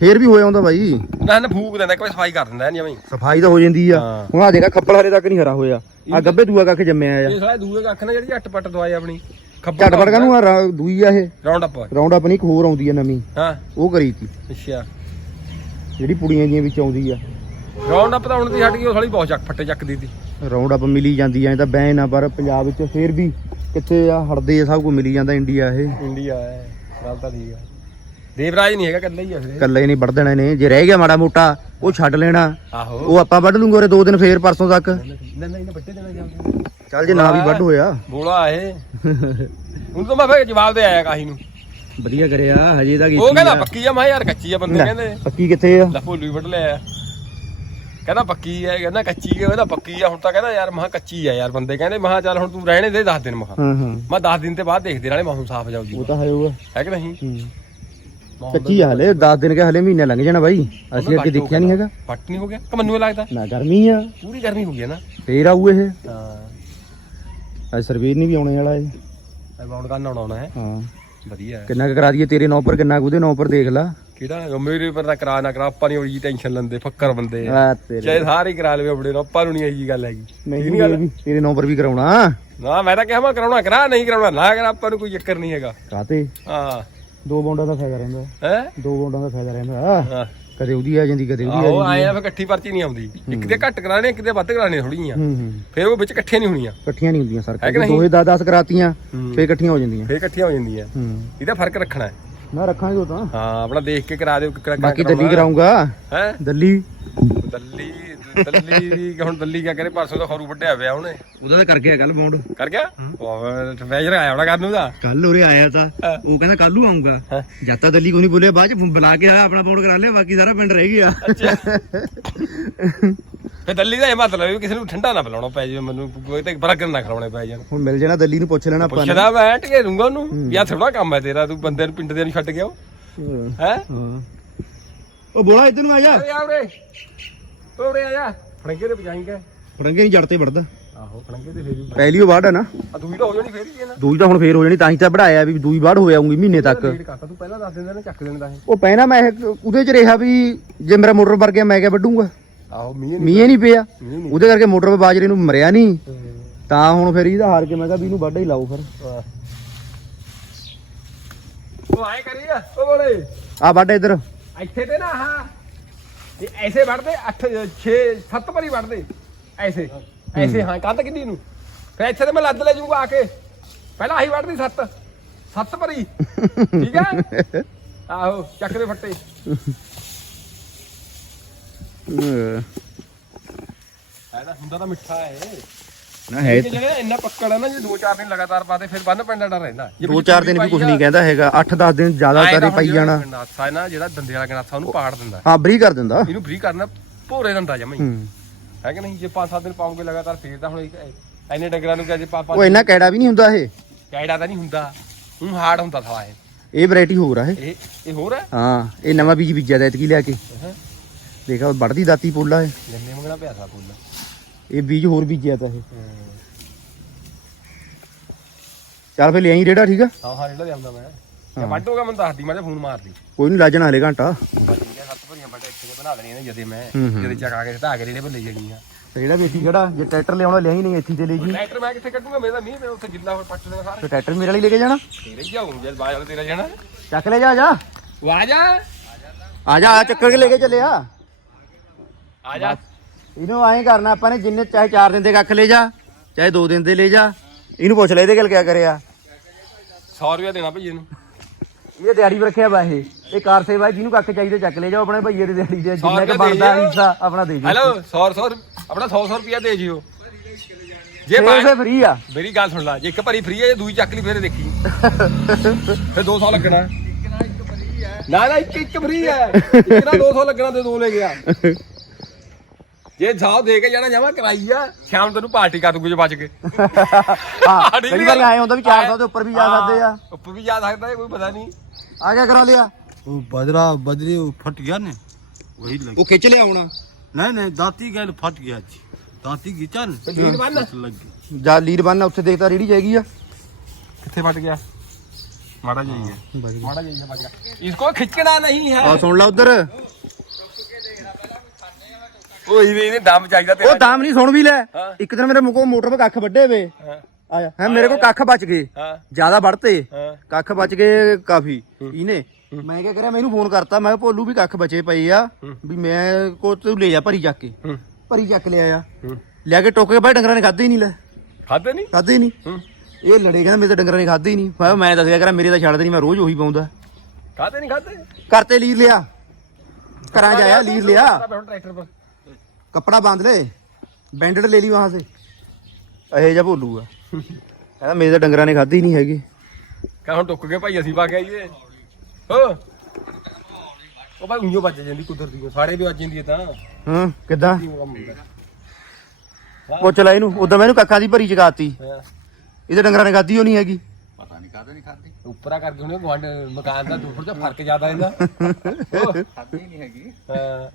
Speaker 1: ਫੇਰ ਵੀ ਹੋਇਆ ਹੁੰਦਾ ਬਾਈ।
Speaker 2: ਨਾ ਨਾ ਫੂਕ ਦਿੰਦਾ ਇੱਕ ਵਾਰ ਸਫ਼ਾਈ ਕਰ ਦਿੰਦਾ ਨਹੀਂ ਐਵੇਂ
Speaker 1: ਸਫ਼ਾਈ ਤਾਂ ਹੋ ਜਾਂਦੀ ਆ।
Speaker 2: ਹਾਂ।
Speaker 1: ਹੁਣ ਆ ਦੇਖਾ ਖੱਪਲ ਹਰੇ ਤੱਕ ਨਹੀਂ ਹਰਾ ਹੋਇਆ। ਆ ਗੱਬੇ ਦੂਆ ਕੱਖ ਜੰਮਿਆ ਆ।
Speaker 2: ਇਹ ਸਾਲਾ ਦੂਏ ਕੱਖ ਨਾ ਜਿਹੜੀ ਝਟਪਟ ਦਵਾਈ ਆਪਣੀ। ਖੱਬਾ
Speaker 1: ਝਟਪਟ ਕਾਨੂੰ ਆ ਰਾ- ਦੂਈ ਆ ਇਹ।
Speaker 2: ਰਾਉਂਡ ਅਪ
Speaker 1: ਰਾਉਂਡ ਅਪ ਨਹੀਂ ਇੱਕ ਹੋਰ ਆਉਂਦੀ ਆ ਨਵੀਂ।
Speaker 2: ਹਾਂ।
Speaker 1: ਉਹ ਕਰੀ ਤੀ।
Speaker 2: ਅੱਛਾ।
Speaker 1: ਜਿਹੜੀ ਪੁੜੀਆਂ ਜੀਆਂ ਵਿੱਚ ਆਉਂਦੀ ਆ।
Speaker 2: ਰਾਉਂਡ ਅਪ ਤਾਂ ਹੁਣ ਦੀ ਹਟ ਗਈ ਉਹ ਸਾਲੀ ਬਹੁਤ ਚੱਕ ਫੱਟੇ ਚੱਕਦੀ ਤੀ।
Speaker 1: ਰਾਉਂਡ ਅਪ ਮਿਲੀ ਜਾਂਦੀ ਐ ਤਾਂ ਬੈਨ ਆ ਪਰ ਪੰਜਾਬ ਵਿੱਚ ਫੇਰ ਵੀ ਕਿੱਥੇ ਆ ਹਟਦੇ ਆ ਸਭ ਕੁਝ ਮਿਲੀ ਜਾਂਦਾ ਇੰਡੀਆ ਇਹ।
Speaker 2: ਇੰਡੀਆ ਹੈ ਗੱਲ ਤਾਂ ਠੀਕ ਹੈ ਦੇਵਰਾਜ ਨਹੀਂ ਹੈਗਾ ਕੱਲਾ ਹੀ ਆ ਫਿਰ।
Speaker 1: ਕੱਲੇ ਨਹੀਂ ਵੱਢ ਦੇਣਾ ਨੇ ਜੇ ਰਹਿ ਗਿਆ ਮਾੜਾ ਮੋਟਾ ਉਹ ਛੱਡ ਲੈਣਾ।
Speaker 2: ਆਹੋ।
Speaker 1: ਉਹ ਆਪਾਂ ਵੱਢ ਲੂੰਗੇ ਉਹਰੇ ਦੋ ਦਿਨ ਫੇਰ ਪਰਸੋਂ ਤੱਕ।
Speaker 2: ਨਾ ਨਾ ਇਹਨੇ ਵੱਡੇ ਦੇਣਾ ਜਾਂਦੇ
Speaker 1: ਚੱਲ ਜੇ ਨਾ ਵੀ ਵੱਢ ਹੋਇਆ।
Speaker 2: ਬੋਲਾ ਇਹ। ਹੁਣ ਤਾਂ ਮੈਂ ਫੇਰ ਜਵਾਬ ਦੇ ਆਇਆ ਕਾਹੀ ਨੂੰ।
Speaker 1: ਵਧੀਆ ਕਰਿਆ ਹਜੇ ਤਾਂ
Speaker 2: ਉਹ ਕਹਿੰਦਾ ਪੱਕੀ ਆ ਮੈਂ ਕਿਹਾ ਯਾਰ ਕੱਚੀ ਆ ਬੰਦੇ ਕਹਿੰਦੇ।
Speaker 1: ਪੱਕੀ ਕਿੱਥੇ ਆ?
Speaker 2: ਲੈ ਭੋਲੂ ਹੀ ਵੱਢ ਲਿਆ ਕਹਿੰਦਾ ਪੱਕੀ ਹੈ ਕਹਿੰਦਾ ਕੱਚੀ ਹੈ ਕਹਿੰਦਾ ਪੱਕੀ ਆ ਹੁਣ ਤਾਂ ਕਹਿੰਦਾ ਯਾਰ ਮਹਾ ਕੱਚੀ ਆ ਯਾਰ ਬੰਦੇ ਕਹਿੰਦੇ ਮਹਾ ਚੱਲ ਹੁਣ ਤੂੰ ਰਹਿਣੇ ਦੇ 10 ਦਿਨ ਮਹਾ।
Speaker 1: ਹਾਂ ਹਾਂ।
Speaker 2: ਮੈਂ 10 ਦਿਨ ਤੇ ਬਾਅਦ ਦੇਖਦੇ ਨਾਲੇ ਮੌਸਮ ਸਾਫ਼ ਜਾਊ ਜੀ
Speaker 1: ਉਹ ਤਾਂ ਹੈ ਉਹ।
Speaker 2: ਹੈ ਕਿ ਨਹੀਂ?
Speaker 1: ਕੱਚੀ ਆ ਹਲੇ 10 ਦਿਨ ਕੇ ਹਲੇ ਮਹੀਨੇ ਲੰਘ ਜਾਣਾ ਬਾਈ। ਅਸੀਂ ਅੱਗੇ ਦੇਖਿਆ ਨਹੀਂ ਹੈਗਾ।
Speaker 2: ਪੱਟ ਨਹੀਂ ਹੋ ਗਿਆ? ਕਿ ਮੈਨੂੰ ਇਹ ਲੱਗਦਾ?
Speaker 1: ਨਾ ਗਰਮੀ ਆ।
Speaker 2: ਪੂਰੀ ਗਰਮੀ ਹੋ ਗਈ ਹੈ ਨਾ।
Speaker 1: ਫੇਰ ਆਊ ਇਹ।
Speaker 2: ਹਾਂ।
Speaker 1: ਅੱਜ ਸਰਵੀਰ ਨਹੀਂ ਵੀ ਆਉਣੇ ਵਾਲਾ ਇਹ।
Speaker 2: ਅਕਾਊਂਟ ਕਰਨ ਆਉਣਾ ਹੈ।
Speaker 1: ਹਾਂ।
Speaker 2: ਵਧੀਆ। ਹੈ
Speaker 1: ਕਿੰਨਾ ਕੁ ਕਰਾ ਦਈਏ ਤੇਰੇ ਨਾਂ ਪਰ ਕਿੰਨਾ ਕੁ ਉਹਦੇ ਨਾਂ ਦੇਖ ਲਾ।
Speaker 2: ਕਿਹੜਾ? ਮੇਰੇ ਪਰ ਤਾਂ ਕਰਾ ਨਾ ਕਰਾ ਆਪਾਂ ਨਹੀਂ ਉਹੀ ਟੈਨਸ਼ਨ ਲੈਂਦੇ ਫੱਕਰ ਬੰਦੇ। ਆ।
Speaker 1: ਆ ਤੇਰੇ
Speaker 2: ਚਾਹੇ ਸਾਰੇ ਹੀ ਕਰਾ ਲਵੇ ਆਪਣੇ ਨੂੰ ਆਪਾਂ ਨੂੰ ਨਹੀਂ ਇਹੀ ਗੱਲ ਹੈਗੀ।
Speaker 1: ਨਹੀਂ
Speaker 2: ਗੱਲ?
Speaker 1: ਤੇਰੇ ਨੰਬਰ ਵੀ ਕਰਾਉਣਾ।
Speaker 2: ਨਾ ਮੈਂ ਤਾਂ ਕਿਹਾ ਮੈਂ ਕਰਾਉਣਾ ਕਰਾ ਨਹੀਂ ਕਰਾਉਣਾ ਨਾ ਕਰਾ ਆਪਾਂ ਨੂੰ ਕੋਈ ਚੱਕਰ ਨਹੀਂ ਹੈਗਾ।
Speaker 1: ਕਾਤੇ
Speaker 2: ਹਾਂ।
Speaker 1: ਦੋ ਬੌਂਡਾਂ ਦਾ ਫਾਇਦਾ ਰਹਿੰਦਾ।
Speaker 2: ਹੈ?
Speaker 1: ਦੋ ਬੌਂਡਾਂ ਦਾ ਫਾਇਦਾ ਰਹਿੰਦਾ।
Speaker 2: ਹਾਂ।
Speaker 1: ਕਦੇ ਉਹਦੀ ਆ ਜਾਂਦੀ ਕਦੇ ਉਹਦੀ ਆ
Speaker 2: ਆਹੋ
Speaker 1: ਜਾਂਦੀ
Speaker 2: ਆਏ ਆ ਫਿਰ ਇਕੱਠੀ ਪਰਚੀ ਨਹੀਂ ਆਉਂਦੀ। ਇੱਕ ਤੇ ਘੱਟ ਕਰਾਣੇ ਇੱਕ ਤੇ ਵੱਧ ਕਰਾਣੇ ਥੋੜੀਆਂ
Speaker 1: ਹੂੰ ਹੂੰ।
Speaker 2: ਫਿਰ ਉਹ ਵਿੱਚ ਇਕੱਠੀਆਂ ਨਹੀਂ ਹੋਣੀਆਂ।
Speaker 1: ਇਕੱਠੀਆਂ ਨਹੀਂ ਹੁੰਦੀਆਂ
Speaker 2: ਹੈ
Speaker 1: ਸਰਕਾਰ
Speaker 2: ਕਿ ਨਹੀਂ?
Speaker 1: ਦੋਏ 10 10 ਕਰਾਤੀਆਂ। ਫੇਰ ਇਕੱਠੀਆਂ ਹੋ ਜਾਂਦੀਆਂ।
Speaker 2: ਫਿਰ ਇਕੱਠੀਆਂ ਹੋ ਜਾਂਦੀਆਂ।
Speaker 1: ਹੂੰ।
Speaker 2: ਇਹਦਾ ਫ਼ਰਕ ਰੱਖਣਾ ਹੈ।
Speaker 1: ਨਾ ਰੱਖਾਂਗੇ ਉਹ ਤਾਂ।
Speaker 2: ਹਾਂ ਆਪਣਾ ਦੇਖ ਕੇ ਕਰਾ ਦਿਓ ਕਿਕੜਾ
Speaker 1: ਬਾਕੀ ਦੱਲੀ ਕਰਾਉਂਗਾ।
Speaker 2: ਹੈ?
Speaker 1: ਦੱਲੀ।
Speaker 2: ਦੱਲੀ ਦੱਲੀ ਦੀ ਹੁਣ ਦੱਲੀ ਕਿਆ ਕਰੇ ਪਰਸੋਂ ਤਾਂ ਖਰੂ ਵੱਡਿਆ ਪਿਆ ਉਹਨੇ।
Speaker 1: ਉਹਦਾ ਤਾਂ ਕਰ ਗਿਆ ਕੱਲ ਬੌਂਡ।
Speaker 2: ਕਰ ਗਿਆ? ਉਹ ਟ੍ਰੈਜਰ ਆਇਆ ਹੋਣਾ ਕਰਨ ਨੂੰ ਦਾ
Speaker 1: ਕੱਲ ਉਰੇ ਆਇਆ ਤਾਂ। ਉਹ ਕਹਿੰਦਾ ਕੱਲੂ ਆਉਂਗਾ
Speaker 2: ਹਾਂ।
Speaker 1: ਜਾਤਾ ਦੱਲੀ ਕੋਈ ਨਹੀਂ ਬੋਲਿਆ ਬਾਅਦ ਚ ਬੁਲਾ ਕੇ ਆਇਆ ਆਪਣਾ ਬੌਂਡ ਕਰਾ ਲਿਆ ਬਾਕੀ ਸਾਰਾ ਪਿੰਡ ਰਹਿ ਗਿਆ।
Speaker 2: ਫਿਰ ਦੱਲੀ ਦਾ ਇਹ ਮਤਲਬ ਵੀ ਕਿਸੇ ਨੂੰ ਠੰਡਾ ਨਾ ਪਿਲਾਉਣਾ ਪੈ ਜਾਵੇ ਮੈਨੂੰ ਕੋਈ ਤੇ ਬਰਗਰ ਨਾ ਖਿਲਾਉਣੇ ਪੈ ਜਾਣ।
Speaker 1: ਹੁਣ ਮਿਲ ਜਾਣਾ ਦੱਲੀ ਨੂੰ ਪੁੱਛ ਲੈਣਾ ਆਪਾਂ ਨੇ।
Speaker 2: ਪੁੱਛਦਾ ਮੈਂ ਟਕੇ ਦੂੰਗਾ ਉਹਨੂੰ ਵੀ ਆ ਥੋੜਾ ਕੰਮ ਹੈ ਤੇਰਾ ਤੂੰ ਬੰਦੇ ਨੂੰ ਪਿੰਡ ਦੇ ਨੂੰ ਛੱਡ ਗਿਆ
Speaker 1: ਹਾਂ। ਉਹ ਬੋਲਾ ਇੱਧਰ ਨੂੰ ਆ ਜਾ।
Speaker 2: ਆ ਉਰੇ। ਉਰੇ ਆ ਜਾ। ਫੜੰਗੇ ਤੇ ਪਜਾਏਂਗੇ
Speaker 1: ਫੜੰਗੇ ਨਹੀਂ ਜੜ ਤੇ ਵੜਦਾ।
Speaker 2: ਆਹੋ ਫੜੰਗੇ ਤੇ ਫੇਰੀ
Speaker 1: ਪਹਿਲੀ ਉਹ ਵਾੜ ਆ ਨਾ।
Speaker 2: ਆ ਦੂਈ ਤਾਂ ਹੋ ਜਾਣੀ ਫੇਰੀ ਹੈ ਨਾ।
Speaker 1: ਦੂਜੀ ਤਾਂ ਹੁਣ ਫੇਰ ਹੋ ਜਾਣੀ ਤਾਂ ਹੀ ਤਾਂ ਵਧਾਇਆ ਵੀ ਦੂਈ ਵਾੜ ਹੋ ਆਉਂਗੀ ਮਹੀਨੇ ਤੱਕ।
Speaker 2: ਕਰਤਾ ਤੂੰ ਪਹਿਲਾਂ ਦੱਸ ਦਿੰਦਾ ਨਾ ਚੱਕ ਦਿੰਦਾ ਇਹ।
Speaker 1: ਉਹ ਪਹਿਣਾ ਮੈਂ ਇਹ ਉਹਦੇ ਚ ਰਿਹਾ ਵੀ ਜੇ ਮੇਰਾ ਮੋਟਰ ਵਰ ਗਿਆ ਮੈਂ ਕਿਆ ਵੱਢੂੰਗਾ।
Speaker 2: ਆਹੋ ਮੀਂਹ
Speaker 1: ਨਹੀਂ ਪਿਆ।
Speaker 2: ਮੀਂਹ ਨਹੀਂ
Speaker 1: ਉਹਦੇ ਕਰਕੇ ਮੋਟਰ 'ਤੇ ਬਾਜਰੇ ਨੂੰ ਮਰਿਆ ਨਹੀਂ। ਤਾਂ ਹੁਣ ਫਿਰ ਇਹਦਾ ਹਾਰ ਕੇ ਮੈਂ ਕਿਹਾ ਵੀ ਇਹਨੂੰ ਵੱਢ ਹੀ ਲਾਓ ਫਿਰ।
Speaker 2: ਉਹ ਆਏ ਕਰੀਗਾ ਉਹ ਬੋਲੇ।
Speaker 1: ਆ ਵੱਢ ਇੱਧਰ।
Speaker 2: ਇੱਥੇ ਤੇ ਨਾ ਹਾਂ ਇਹ ਐਸੇ ਵੜਦੇ 8 6 7 ਭਰੀ ਵੜਦੇ ਐਸੇ ਐਸੇ ਹਾਂ। ਕੰਧ ਕਿੰਨੀ ਨੂੰ? ਫਿਰ ਇੱਥੇ ਤੇ ਮੈਂ ਲੱਦ ਲੈ ਜਾਊਂਗਾ ਆ ਕੇ। ਪਹਿਲਾਂ ਆਹੀ ਵੜਦੀ 7 7 ਭਰੀ ਠੀਕ ਹੈ? ਆਹੋ ਚੱਕ ਦੇ ਫੱਟੇ। ਐਦਾ ਹੁੰਦਾ ਤਾਂ ਮਿੱਠਾ ਹੈ
Speaker 1: ਨਾ ਹੈ
Speaker 2: ਇਹ ਜਿਹੜਾ ਇੰਨਾ ਪੱਕੜ ਹੈ ਨਾ ਜੇ 2-4 ਦਿਨ ਲਗਾਤਾਰ ਪਾਦੇ ਫਿਰ ਬੰਨ ਪੈਣ ਦਾ ਡਰ ਰਹਿੰਦਾ। ਜੇ
Speaker 1: ਦੋ
Speaker 2: ਵਿੱਚ
Speaker 1: ਚਾਰ ਦਿਨ ਵੀ ਕੁਝ ਨਹੀਂ ਕਹਿੰਦਾ ਹੈਗਾ 8-10 ਦਿਨ ਜ਼ਿਆਦਾ
Speaker 2: ਆਏਂ ਤਾਂ
Speaker 1: ਕਰੇ
Speaker 2: ਹੁਣ
Speaker 1: ਪਈ
Speaker 2: ਜਿਹੜਾ
Speaker 1: ਜਾਣਾ।
Speaker 2: ਗੰਡਾਸਾ ਹੈ ਨਾ ਜਿਹੜਾ ਦੰਦੇ ਵਾਲਾ ਗਨਾਸਾ ਉਹਨੂੰ ਪਾੜ ਦਿੰਦਾ।
Speaker 1: ਹਾਂ ਬਰੀ ਕਰ ਦਿੰਦਾ।
Speaker 2: ਇਹਨੂੰ ਫ੍ਰੀ ਕਰਨਾ ਭੋਰੇ ਦੰਦਾ ਜਮਾ ਹੀ।
Speaker 1: ਹੂੰ।
Speaker 2: ਹੈ ਕਿ ਨਹੀਂ? ਜੇ 5-7 ਦਿਨ ਪਾਉਂਗੇ ਲਗਾਤਾਰ ਫੇਰ ਤਾਂ ਹੁਣ ਇੱਕ- ਇੰਨੇ ਡੰਗਰਾਂ ਨੂੰ ਕਹਿੰਦੇ ਪਾ ਪਾ
Speaker 1: ਉਹ ਇੰਨਾ ਕੈੜਾ ਵੀ ਨਹੀਂ ਹੁੰਦਾ ਇਹ?
Speaker 2: ਕੈੜਾ ਤਾਂ ਨਹੀਂ ਹੁੰਦਾ। ਹੁਣ ਹਾਰਡ ਹੁੰਦਾ ਸਾਲਾ ਇਹ।
Speaker 1: ਇਹ ਵੈਰਾਈਟੀ ਹੋਰ ਆ ਇਹ।
Speaker 2: ਇਹ ਹੋਰ ਹੈ
Speaker 1: ਹਾਂ ਇਹ ਨਵਾਂ ਬੀਜ ਬੀਜਿਆ ਦਾ ਇਤਕੀ ਲਿਆ ਕੇ। ਦੇਖਾ ਵੱਢਦੀ ਦਾਤੀ ਪੋਲਾ ਇਹ।
Speaker 2: ਗੰਨੇ ਮੰਗਣਾ ਪਿਆ ਸਾ ਫੁੱਲ
Speaker 1: ਇਹ ਬੀਜ ਹੋਰ ਬੀਜਿਆ ਤਾਂ ਇਹ। ਚੱਲ ਫੇ ਲਿਆਈ ਰੇੜਾ ਠੀਕ ਆ?
Speaker 2: ਹਾਂ ਹਾਂ ਜਿਹੜਾ ਲਿਆਉਂਦਾ ਮੈਂ। ਜੇ ਵੱਢ ਹੋ ਗਿਆ ਮੈਨੂੰ ਦੱਸਦੀ ਮੈਂ ਤੇ ਫੋਨ ਮਾਰਦੀ।
Speaker 1: ਕੋਈ ਨਹੀਂ ਲਾਜਣਾ ਹਲੇ ਘੰਟਾ।
Speaker 2: ਹੈ
Speaker 1: ਹੂੰ, ਹੂੰ।
Speaker 2: ਜਿਹੜੇ
Speaker 1: ਤੇ ਵੇਚੀ ਖੜਾ ਜੇ ਟਰੈਕਟਰ ਲਿਆਉਣਾ ਲਿਆਈ ਨਹੀਂ ਇੱਥੇ ਚਲੇ ਜੀ।
Speaker 2: ਟਰੈਕਟਰ ਮੈਂ ਕਿੱਥੇ ਕੱਢੂਗਾ ਮੇਰਾ ਮੀਂਹ ਮੈਂ ਉੱਥੇ ਜਿੱਲਾ ਹੋਰ ਪੱਟ ਦੇਣਾ ਸਾਰੇ।
Speaker 1: ਤੇ ਟਰੈਕਟਰ ਮੇਰੇ ਵਾਲੀ ਲੈ ਕੇ ਜਾਣਾ?
Speaker 2: ਤੇਰੇ ਜਾਉਂ ਬਾਜ ਵਾਲਾ ਤੇਰਾ ਜਾਣਾ।
Speaker 1: ਚੱਕ ਲੈ ਜਾ ਆ ਜਾ।
Speaker 2: ਆ ਜਾ।
Speaker 1: ਆ ਜਾ ਚੱਕਰ ਕੇ ਲੈ ਕੇ ਚੱਲਿਆ
Speaker 2: ਆ ਜਾ।
Speaker 1: ਇਹਨੂੰ ਐਂ ਕਰਨਾ ਆਪਾਂ ਨੇ ਜਿੰਨੇ ਚਾਹੇ 4 ਦਿਨ ਦੇ ਕੱਖ ਲੈ ਜਾ ਚਾਹੇ 2 ਦਿਨ ਦੇ ਲੈ ਜਾ। ਇਹਨੂੰ ਪੁੱਛ ਲੈ ਇਹਦੇ ਗੱਲ ਕਿਆ ਕਰਿਆ।
Speaker 2: 100 ਰੁਪਇਆ ਦੇਣਾ ਭਈ ਇਹਨੂੰ
Speaker 1: ਇਹ ਦਿਹਾੜੀ ਰੱਖਿਆ ਵਾ ਇਹ। ਇਹ ਕਾਰ ਸੇਵਾ ਜਿਹਨੂੰ ਕੱਖ ਚਾਹੀਦੇ ਚੱਕ ਲੈ ਜਾਓ ਆਪਣੇ ਭਈਏ ਦੀ ਦਿਹਾੜੀ ਦੇ। ਜਿੰਨਾ ਕਿ
Speaker 2: ਰੁਪਏ ਦੇ
Speaker 1: ਬਣਦਾ। ਹਿੱਸਾ ਆਪਣਾ ਦੇ
Speaker 2: ਹੈਲੋ
Speaker 1: ਦਿਓ
Speaker 2: 100 100 ਆਪਣਾ 100 100 ਰੁਪਇਆ ਦੇ ਜਿਓ। ਜੇ
Speaker 1: ਇਹ
Speaker 2: ਬਾਅਦ
Speaker 1: ਸੇ ਫ੍ਰੀ ਆ।
Speaker 2: ਮੇਰੀ ਗੱਲ ਸੁਣ ਲੈ ਜੇ ਇੱਕ ਭਰੀ ਫ੍ਰੀ ਹੈ ਜੇ ਦੂਈ ਚੱਕ ਲਈ ਫੇਰ ਦੇਖੀ। ਫੇਰ 200 ਲੱਗਣਾ। ਨਾ ਨਾ ਇੱਕ ਇੱਕ ਫ੍ਰੀ ਹੈ ਇੱਕ ਨਾ 200 ਲੱਗਣਾ ਤੇ ਦੋ ਲੈ ਗਿਆ। ਜੇ ਸਾਹ ਦੇ ਕੇ ਜਾਣਾ ਜਾਵਾ ਕਰਾਈ ਆ ਸ਼ਾਮ ਤੈਨੂੰ ਪਾਰਟੀ ਕਰ ਦੂੰਗੇ ਜੇ ਬਚ ਕੇ
Speaker 1: ਹਾਂ ਕਈ ਵਾਰ ਆਏ ਹੁੰਦਾ ਵੀ 400 ਦੇ ਉੱਪਰ ਵੀ ਜਾ ਸਕਦੇ ਆ
Speaker 2: ਉੱਪਰ ਵੀ ਜਾ ਸਕਦਾ ਹੈ ਕੋਈ ਪਤਾ ਨਹੀਂ
Speaker 1: ਆ ਗਿਆ ਕਰਾ ਲਿਆ
Speaker 3: वो बजरा बजरी वो फट गया ने वही लग
Speaker 1: ਉਹ ਖਿੱਚ ਲਿਆ ਹੁਣ
Speaker 3: नहीं नहीं दांती गैल फट गया जी दांती घिचा ने
Speaker 2: तो लीड बांध ना।
Speaker 3: बस लग गई
Speaker 1: ਜਾ ਲੀਰ ਬੰਨ ਉੱਥੇ ਦੇਖਦਾ ਰੇੜੀ ਜਾਏਗੀ ਆ
Speaker 2: ਕਿੱਥੇ ਫਟ ਗਿਆ ਮਾੜਾ ਜਾਈਏ ਮਾੜਾ ਜਾਈਏ ਫਟ ਗਿਆ ਇਸਕੋ ਖਿੱਚਣਾ ਨਹੀਂ ਹੈ
Speaker 1: ਆ ਸੁਣ ਲਾ ਉਧਰ
Speaker 2: ਉਹ ਹੀ ਇਹਨੇ ਦਮ ਚਾਹੀਦਾ
Speaker 1: ਉਹ
Speaker 2: ਤੇਰਾ
Speaker 1: ਦਾਮ ਨਹੀਂ ਸੁਣ ਵੀ ਲੈ।
Speaker 2: ਹਾਂ।
Speaker 1: ਇੱਕ ਦਿਨ ਮੇਰੇ ਮੁਕੋ ਮੋਟਰ 'ਤੇ ਕੱਖ ਵੱਡੇ ਵੇ।
Speaker 2: ਹਾਂ।
Speaker 1: ਆਇਆ। ਹੈ ਮੇਰੇ ਕੋਲ ਕੱਖ ਬਚ ਗਏ।
Speaker 2: ਹਾਂ।
Speaker 1: ਜ਼ਿਆਦਾ ਵੜਤੇ
Speaker 2: ਹਾਂ।
Speaker 1: ਕੱਖ ਬਚ ਗਏ ਕਾਫੀ। ਇਹਨੇ। ਮੈਂ ਕਿਹਾ ਕਰਿਆ ਮੈਨੂੰ ਫੋਨ ਕਰਤਾ। ਮੈਂ ਕਿਹਾ ਭੋਲੂ ਵੀ ਕੱਖ ਬਚੇ ਪਏ ਆ। ਵੀ ਮੈਂ ਕੋ ਤੂੰ ਲੈ ਜਾ ਭਰੀ ਚੱਕ ਕੇ।
Speaker 2: ਹੂੰ।
Speaker 1: ਭਰੀ ਚੱਕ ਲਿਆ ਆ।
Speaker 2: ਹੂੰ।
Speaker 1: ਲਿਆ ਕੇ ਟੋਕ ਬਾਈ ਡੰਗਰਾਂ ਨੇ ਖਾਦੇ ਹੀ ਨਹੀਂ ਲੈ।
Speaker 2: ਖਾਦੇ ਨਹੀਂ?
Speaker 1: ਖਾਦੇ ਹੀ ਨਹੀਂ।
Speaker 2: ਹੂੰ।
Speaker 1: ਇਹ ਲੜੇ ਕਹਿੰਦਾ ਮੇਰੇ ਤਾਂ ਡੰਗਰਾਂ ਨੇ ਖਾਦੇ ਹੀ ਨਹੀਂ। ਮੈਂ ਕਿਹਾ ਮੈਂ ਦੱਸਿਆ ਕਰਾਂ ਮੇਰੇ ਤਾਂ ਛੱਡਦੇ ਨਹੀਂ। ਮੈਂ ਰੋਜ਼ ਉਹੀ ਪਾਉਂਦਾ।
Speaker 2: ਖਾਦੇ ਨਹੀਂ ਖਾਦੇ
Speaker 1: ਕਰਤੇ ਲੀਰ ਲਿਆ। ਕਰਾਂ ਜਾਇਆ ਲੀਰ ਲਿਆ।
Speaker 2: ਹੁਣ ਟਰੈਕਟਰ ਪਰ
Speaker 1: कपड़ा बांध ले बैंडेड ले ली वहां से ਇਹ ਜਿਹਾ ਭੋਲੂਗਾ ਕਹਿੰਦਾ ਮੇਰੇ ਤਾਂ ਡੰਗਰਾਂ ਨੇ ਖਾਧੀ ਨਹੀਂ ਹੈਗੀ
Speaker 2: ਕਹ ਹੁਣ ਟੁੱਕ ਗਏ ਭਾਈ ਅਸੀਂ ਪਾ ਕੇ ਆਈਏ ਹੋ ਉਹ ਭਾਈ ਉਈਓ ਵੱਜ ਜਾਂਦੀ ਕੁਦਰਤੀ ਸਾਡੇ ਵੀ ਵੱਜ ਜਾਂਦੀ ਹੈ ਤਾਂ
Speaker 1: ਹਾਂ ਕਿੱਦਾਂ
Speaker 2: ਕੀ ਕੰਮ ਹੁੰਦਾ
Speaker 1: ਪੁੱਛ ਲੈ ਇਹਨੂੰ ਉਦੋਂ ਮੈਨੂੰ ਕੱਖਾਂ ਦੀ ਭਰੀ ਚਕਾਤੀ
Speaker 2: ਹਾਂ
Speaker 1: ਇਹਦੇ ਡੰਗਰਾਂ ਨੇ ਖਾਧੀ ਹੋ ਨਹੀਂ ਹੈਗੀ
Speaker 3: पता नहीं खाते नहीं खाते
Speaker 2: ਉੱਪਰਾ ਕਰਕੇ ਉਹਨੇ ਗਵਾਂਡ ਮਕਾਨ ਦਾ ਦੂਰ ਜਿਹਾ ਫਰਕ ਜ਼ਿਆਦਾ ਇਹਦਾ ਉਹ,
Speaker 3: खाते ही नहीं हैगी
Speaker 2: ਹਾਂ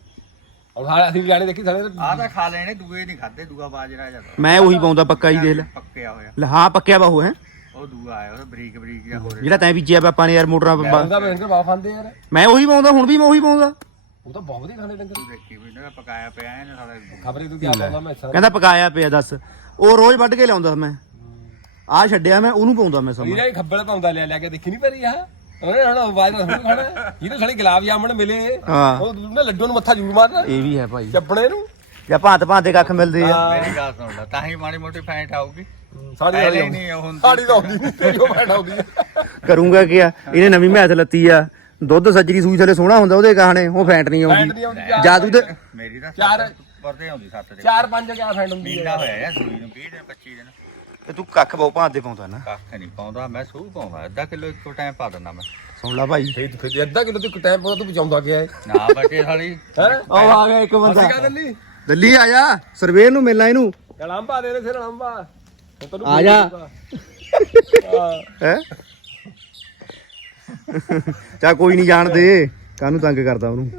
Speaker 2: ਹੁਣ ਹਾਲੇ ਅਸੀਂ ਜਾਣੇ ਦੇਖੀ ਸਾਡੇ ਤਾਂ-
Speaker 3: ਤਾਂ ਖਾ ਲੈਣੇ ਦੂਏ ਨਹੀਂ ਖਾਦੇ ਦੂਆ ਬਾਜਰਾ ਜਾਂ
Speaker 1: ਮੈਂ ਉਹੀ ਪਾਉਂਦਾ ਪੱਕਾ ਹੀ ਦੇਖ
Speaker 3: ਪੱਕਿਆ
Speaker 1: ਹੋਇਆ। ਹਾਂ ਪੱਕਿਆ ਵਾ ਹੈ।
Speaker 3: ਉਹ ਦੂਆ ਆਇਆ ਉਹ ਬਰੀਕ ਬਰੀਕ ਜਿਹਾ ਹੋ ਰਿਹਾ
Speaker 1: ਜਿਹੜਾ ਤੈਂ ਬੀਜਿਆ ਵਾ ਆਪਾਂ ਯਾਰ ਮੋਟਰਾਂ
Speaker 2: ਬ-
Speaker 1: ਬ-
Speaker 2: ਉਹਦਾ ਬੈਂਗਰ ਬਾਫ ਆਂਦੇ ਯਾਰ।
Speaker 1: ਮੈਂ ਉਹੀ ਪਾਉਂਦਾ ਹੁਣ ਵੀ ਮੈਂ ਉਹੀ ਪਾਉਂਦਾ।
Speaker 2: ਉਹ ਤਾਂ ਬਹੁਤ ਹੀ ਖਾਂਦੇ ਡੰਗਰ।
Speaker 3: ਦੇਖੀ ਵੀ ਨਾ ਪਕਾਇਆ ਪਿਆ ਇਹਨੇ ਸਾਡਾ
Speaker 2: ਖਬਰੇ ਤੂੰ ਕੀ ਆਉਂਦਾ ਮੈਂ ਸਾਰਾ
Speaker 1: ਕਹਿੰਦਾ ਪਕਾਇਆ ਪਿਆ ਦੱਸ। ਉਹ ਰੋਜ਼ ਵੱਢ ਕੇ ਲਿਆਉਂਦਾ ਮੈਂ। ਆ ਛੱਡਿਆ ਮੈਂ ਉਹਨੂੰ ਪਾਉਂਦਾ ਮੈਂ ਸਮਾਂ।
Speaker 2: ਵੀਰੇ ਖੱਬਲ ਪਾਉਂਦਾ ਲਿਆ ਲਿਆ ਕੇ ਦੇਖੀ ਨਹੀਂ ਪਰੀ ਆਹ? ਉਹਨੇ ਹੁਣ ਆਵਾਜ਼ ਨਾਲ ਥੋੜ੍ਹਾ ਖਾਣਾ ਜਿਹਨੂੰ ਸਾਲੀ ਗੁਲਾਬ ਜਾਮਣ ਮਿਲੇ।
Speaker 1: ਹਾਂ।
Speaker 2: ਉਹ ਨਾ ਲੱਡੂ ਨੂੰ ਮੱਥਾ ਜ਼ਰੂਰ ਮਾਰਨਾ।
Speaker 1: ਇਹ ਵੀ ਹੈ ਭਾਈ।
Speaker 2: ਚੱਪਣੇ ਨੂੰ।
Speaker 1: ਜਾਂ ਭਾਂਤ ਭਾਂਤ ਦੇ ਕੱਖ ਮਿਲਦੇ ਆ।
Speaker 3: ਮੇਰੀ ਗੱਲ ਸੁਣ ਲੈ ਤਾਂ ਹੀ ਮਾੜੀ ਮੋਟੀ ਫੈਂਟ ਆਊਗੀ।
Speaker 2: ਸਾਡੀ
Speaker 3: ਪਹਿਲੇ ਹੀ
Speaker 2: ਵਾਲੀ
Speaker 3: ਨਹੀਂ ਉਹ ਹੁੰਦੀ
Speaker 2: ਸਾਡੀ ਤਾਂ ਆਉਂਦੀ ਨਹੀਂ। ਤੇਰੀ ਉਹ ਬੈਠ ਆਉਂਦੀ ਹੈ
Speaker 1: ਕਰੂੰਗਾ ਕੀ ਆ? ਇਹਨੇ ਨਵੀਂ ਮੈਥ ਲੱਤੀ ਆ। ਦੁੱਧ ਸੱਜਰੀ ਸੂਈ ਥੱਲੇ ਸੋਹਣਾ ਹੁੰਦਾ ਉਹਦੇ ਕਹਾਣੇ ਉਹ ਫੈਂਟ ਨਹੀਂ
Speaker 2: ਫੈਂਟ
Speaker 1: ਆਉਂਦੀ
Speaker 2: ਨਹੀਂ
Speaker 1: ਜਾਦੂ ਦੇ
Speaker 3: ਮੇਰੀ ਤਾਂ
Speaker 2: ਚਾਰ-
Speaker 3: ਪਰਦੇ ਆਉਂਦੀ ਸੱਤ ਦੇ
Speaker 2: ਚਾਰ ਪੰਜ ਕਿਆ ਫੈਂਟ ਹੁੰਦੀ
Speaker 3: ਮਹੀਨਾ
Speaker 2: ਹੈ
Speaker 3: ਹੋਇਆ ਯਾਰ ਸੂਈ ਨੂੰ 20 ਦਿਨ 25 ਦਿਨ।
Speaker 1: ਤੇ ਤੂੰ ਕੱਖ ਬਹੁ ਭਾਂਤ ਦੇ ਪਾਉਂਦਾ ਨਾ।
Speaker 3: ਕੱਖ ਨਹੀਂ ਪਾਉਂਦਾ ਮੈਂ ਸੂਹ ਪਾਉਂਦਾ ਅੱਧਾ ਕਿਲੋ ਇੱਕੋ ਟਾਈਮ ਪਾ ਦਿੰਦਾ ਮੈਂ।
Speaker 1: ਸੁਣ ਲੈ ਭਾਈ।
Speaker 2: ਫੇਰ ਤੂੰ ਫਿਰ ਅੱਧਾ ਕਿਲੋ ਤੂੰ ਟਾਈਮ ਪਾਉਂਦਾ ਤੂੰ ਬਚਾਉਂਦਾ ਗਿਆ ਹੈ
Speaker 3: ਨਾ ਬਚੇ ਸਾਲੀ।
Speaker 2: ਹੈ?
Speaker 1: ਉਹ ਆ ਗਿਆ ਇੱਕ
Speaker 2: ਅਸੀਂ ਕਾ ਦਿੱਲੀ?
Speaker 1: ਦਿੱਲੀ ਆ ਜਾ ਸਰਵੇਰ ਨੂੰ ਮਿਲਣਾ ਇਹਨੂੰ।
Speaker 2: ਲੰਬਾ ਦੇ ਦੇ ਸਿਰ ਲੰਬਾ
Speaker 1: ਆ ਜਾ।
Speaker 2: ਹਾਂ
Speaker 1: ਹੈ? ਚਾ ਕੋਈ ਨਹੀਂ ਜਾਣਦੇ ਕਾਹਨੂੰ ਤੰਗ ਕਰਦਾ ਉਹਨੂੰ?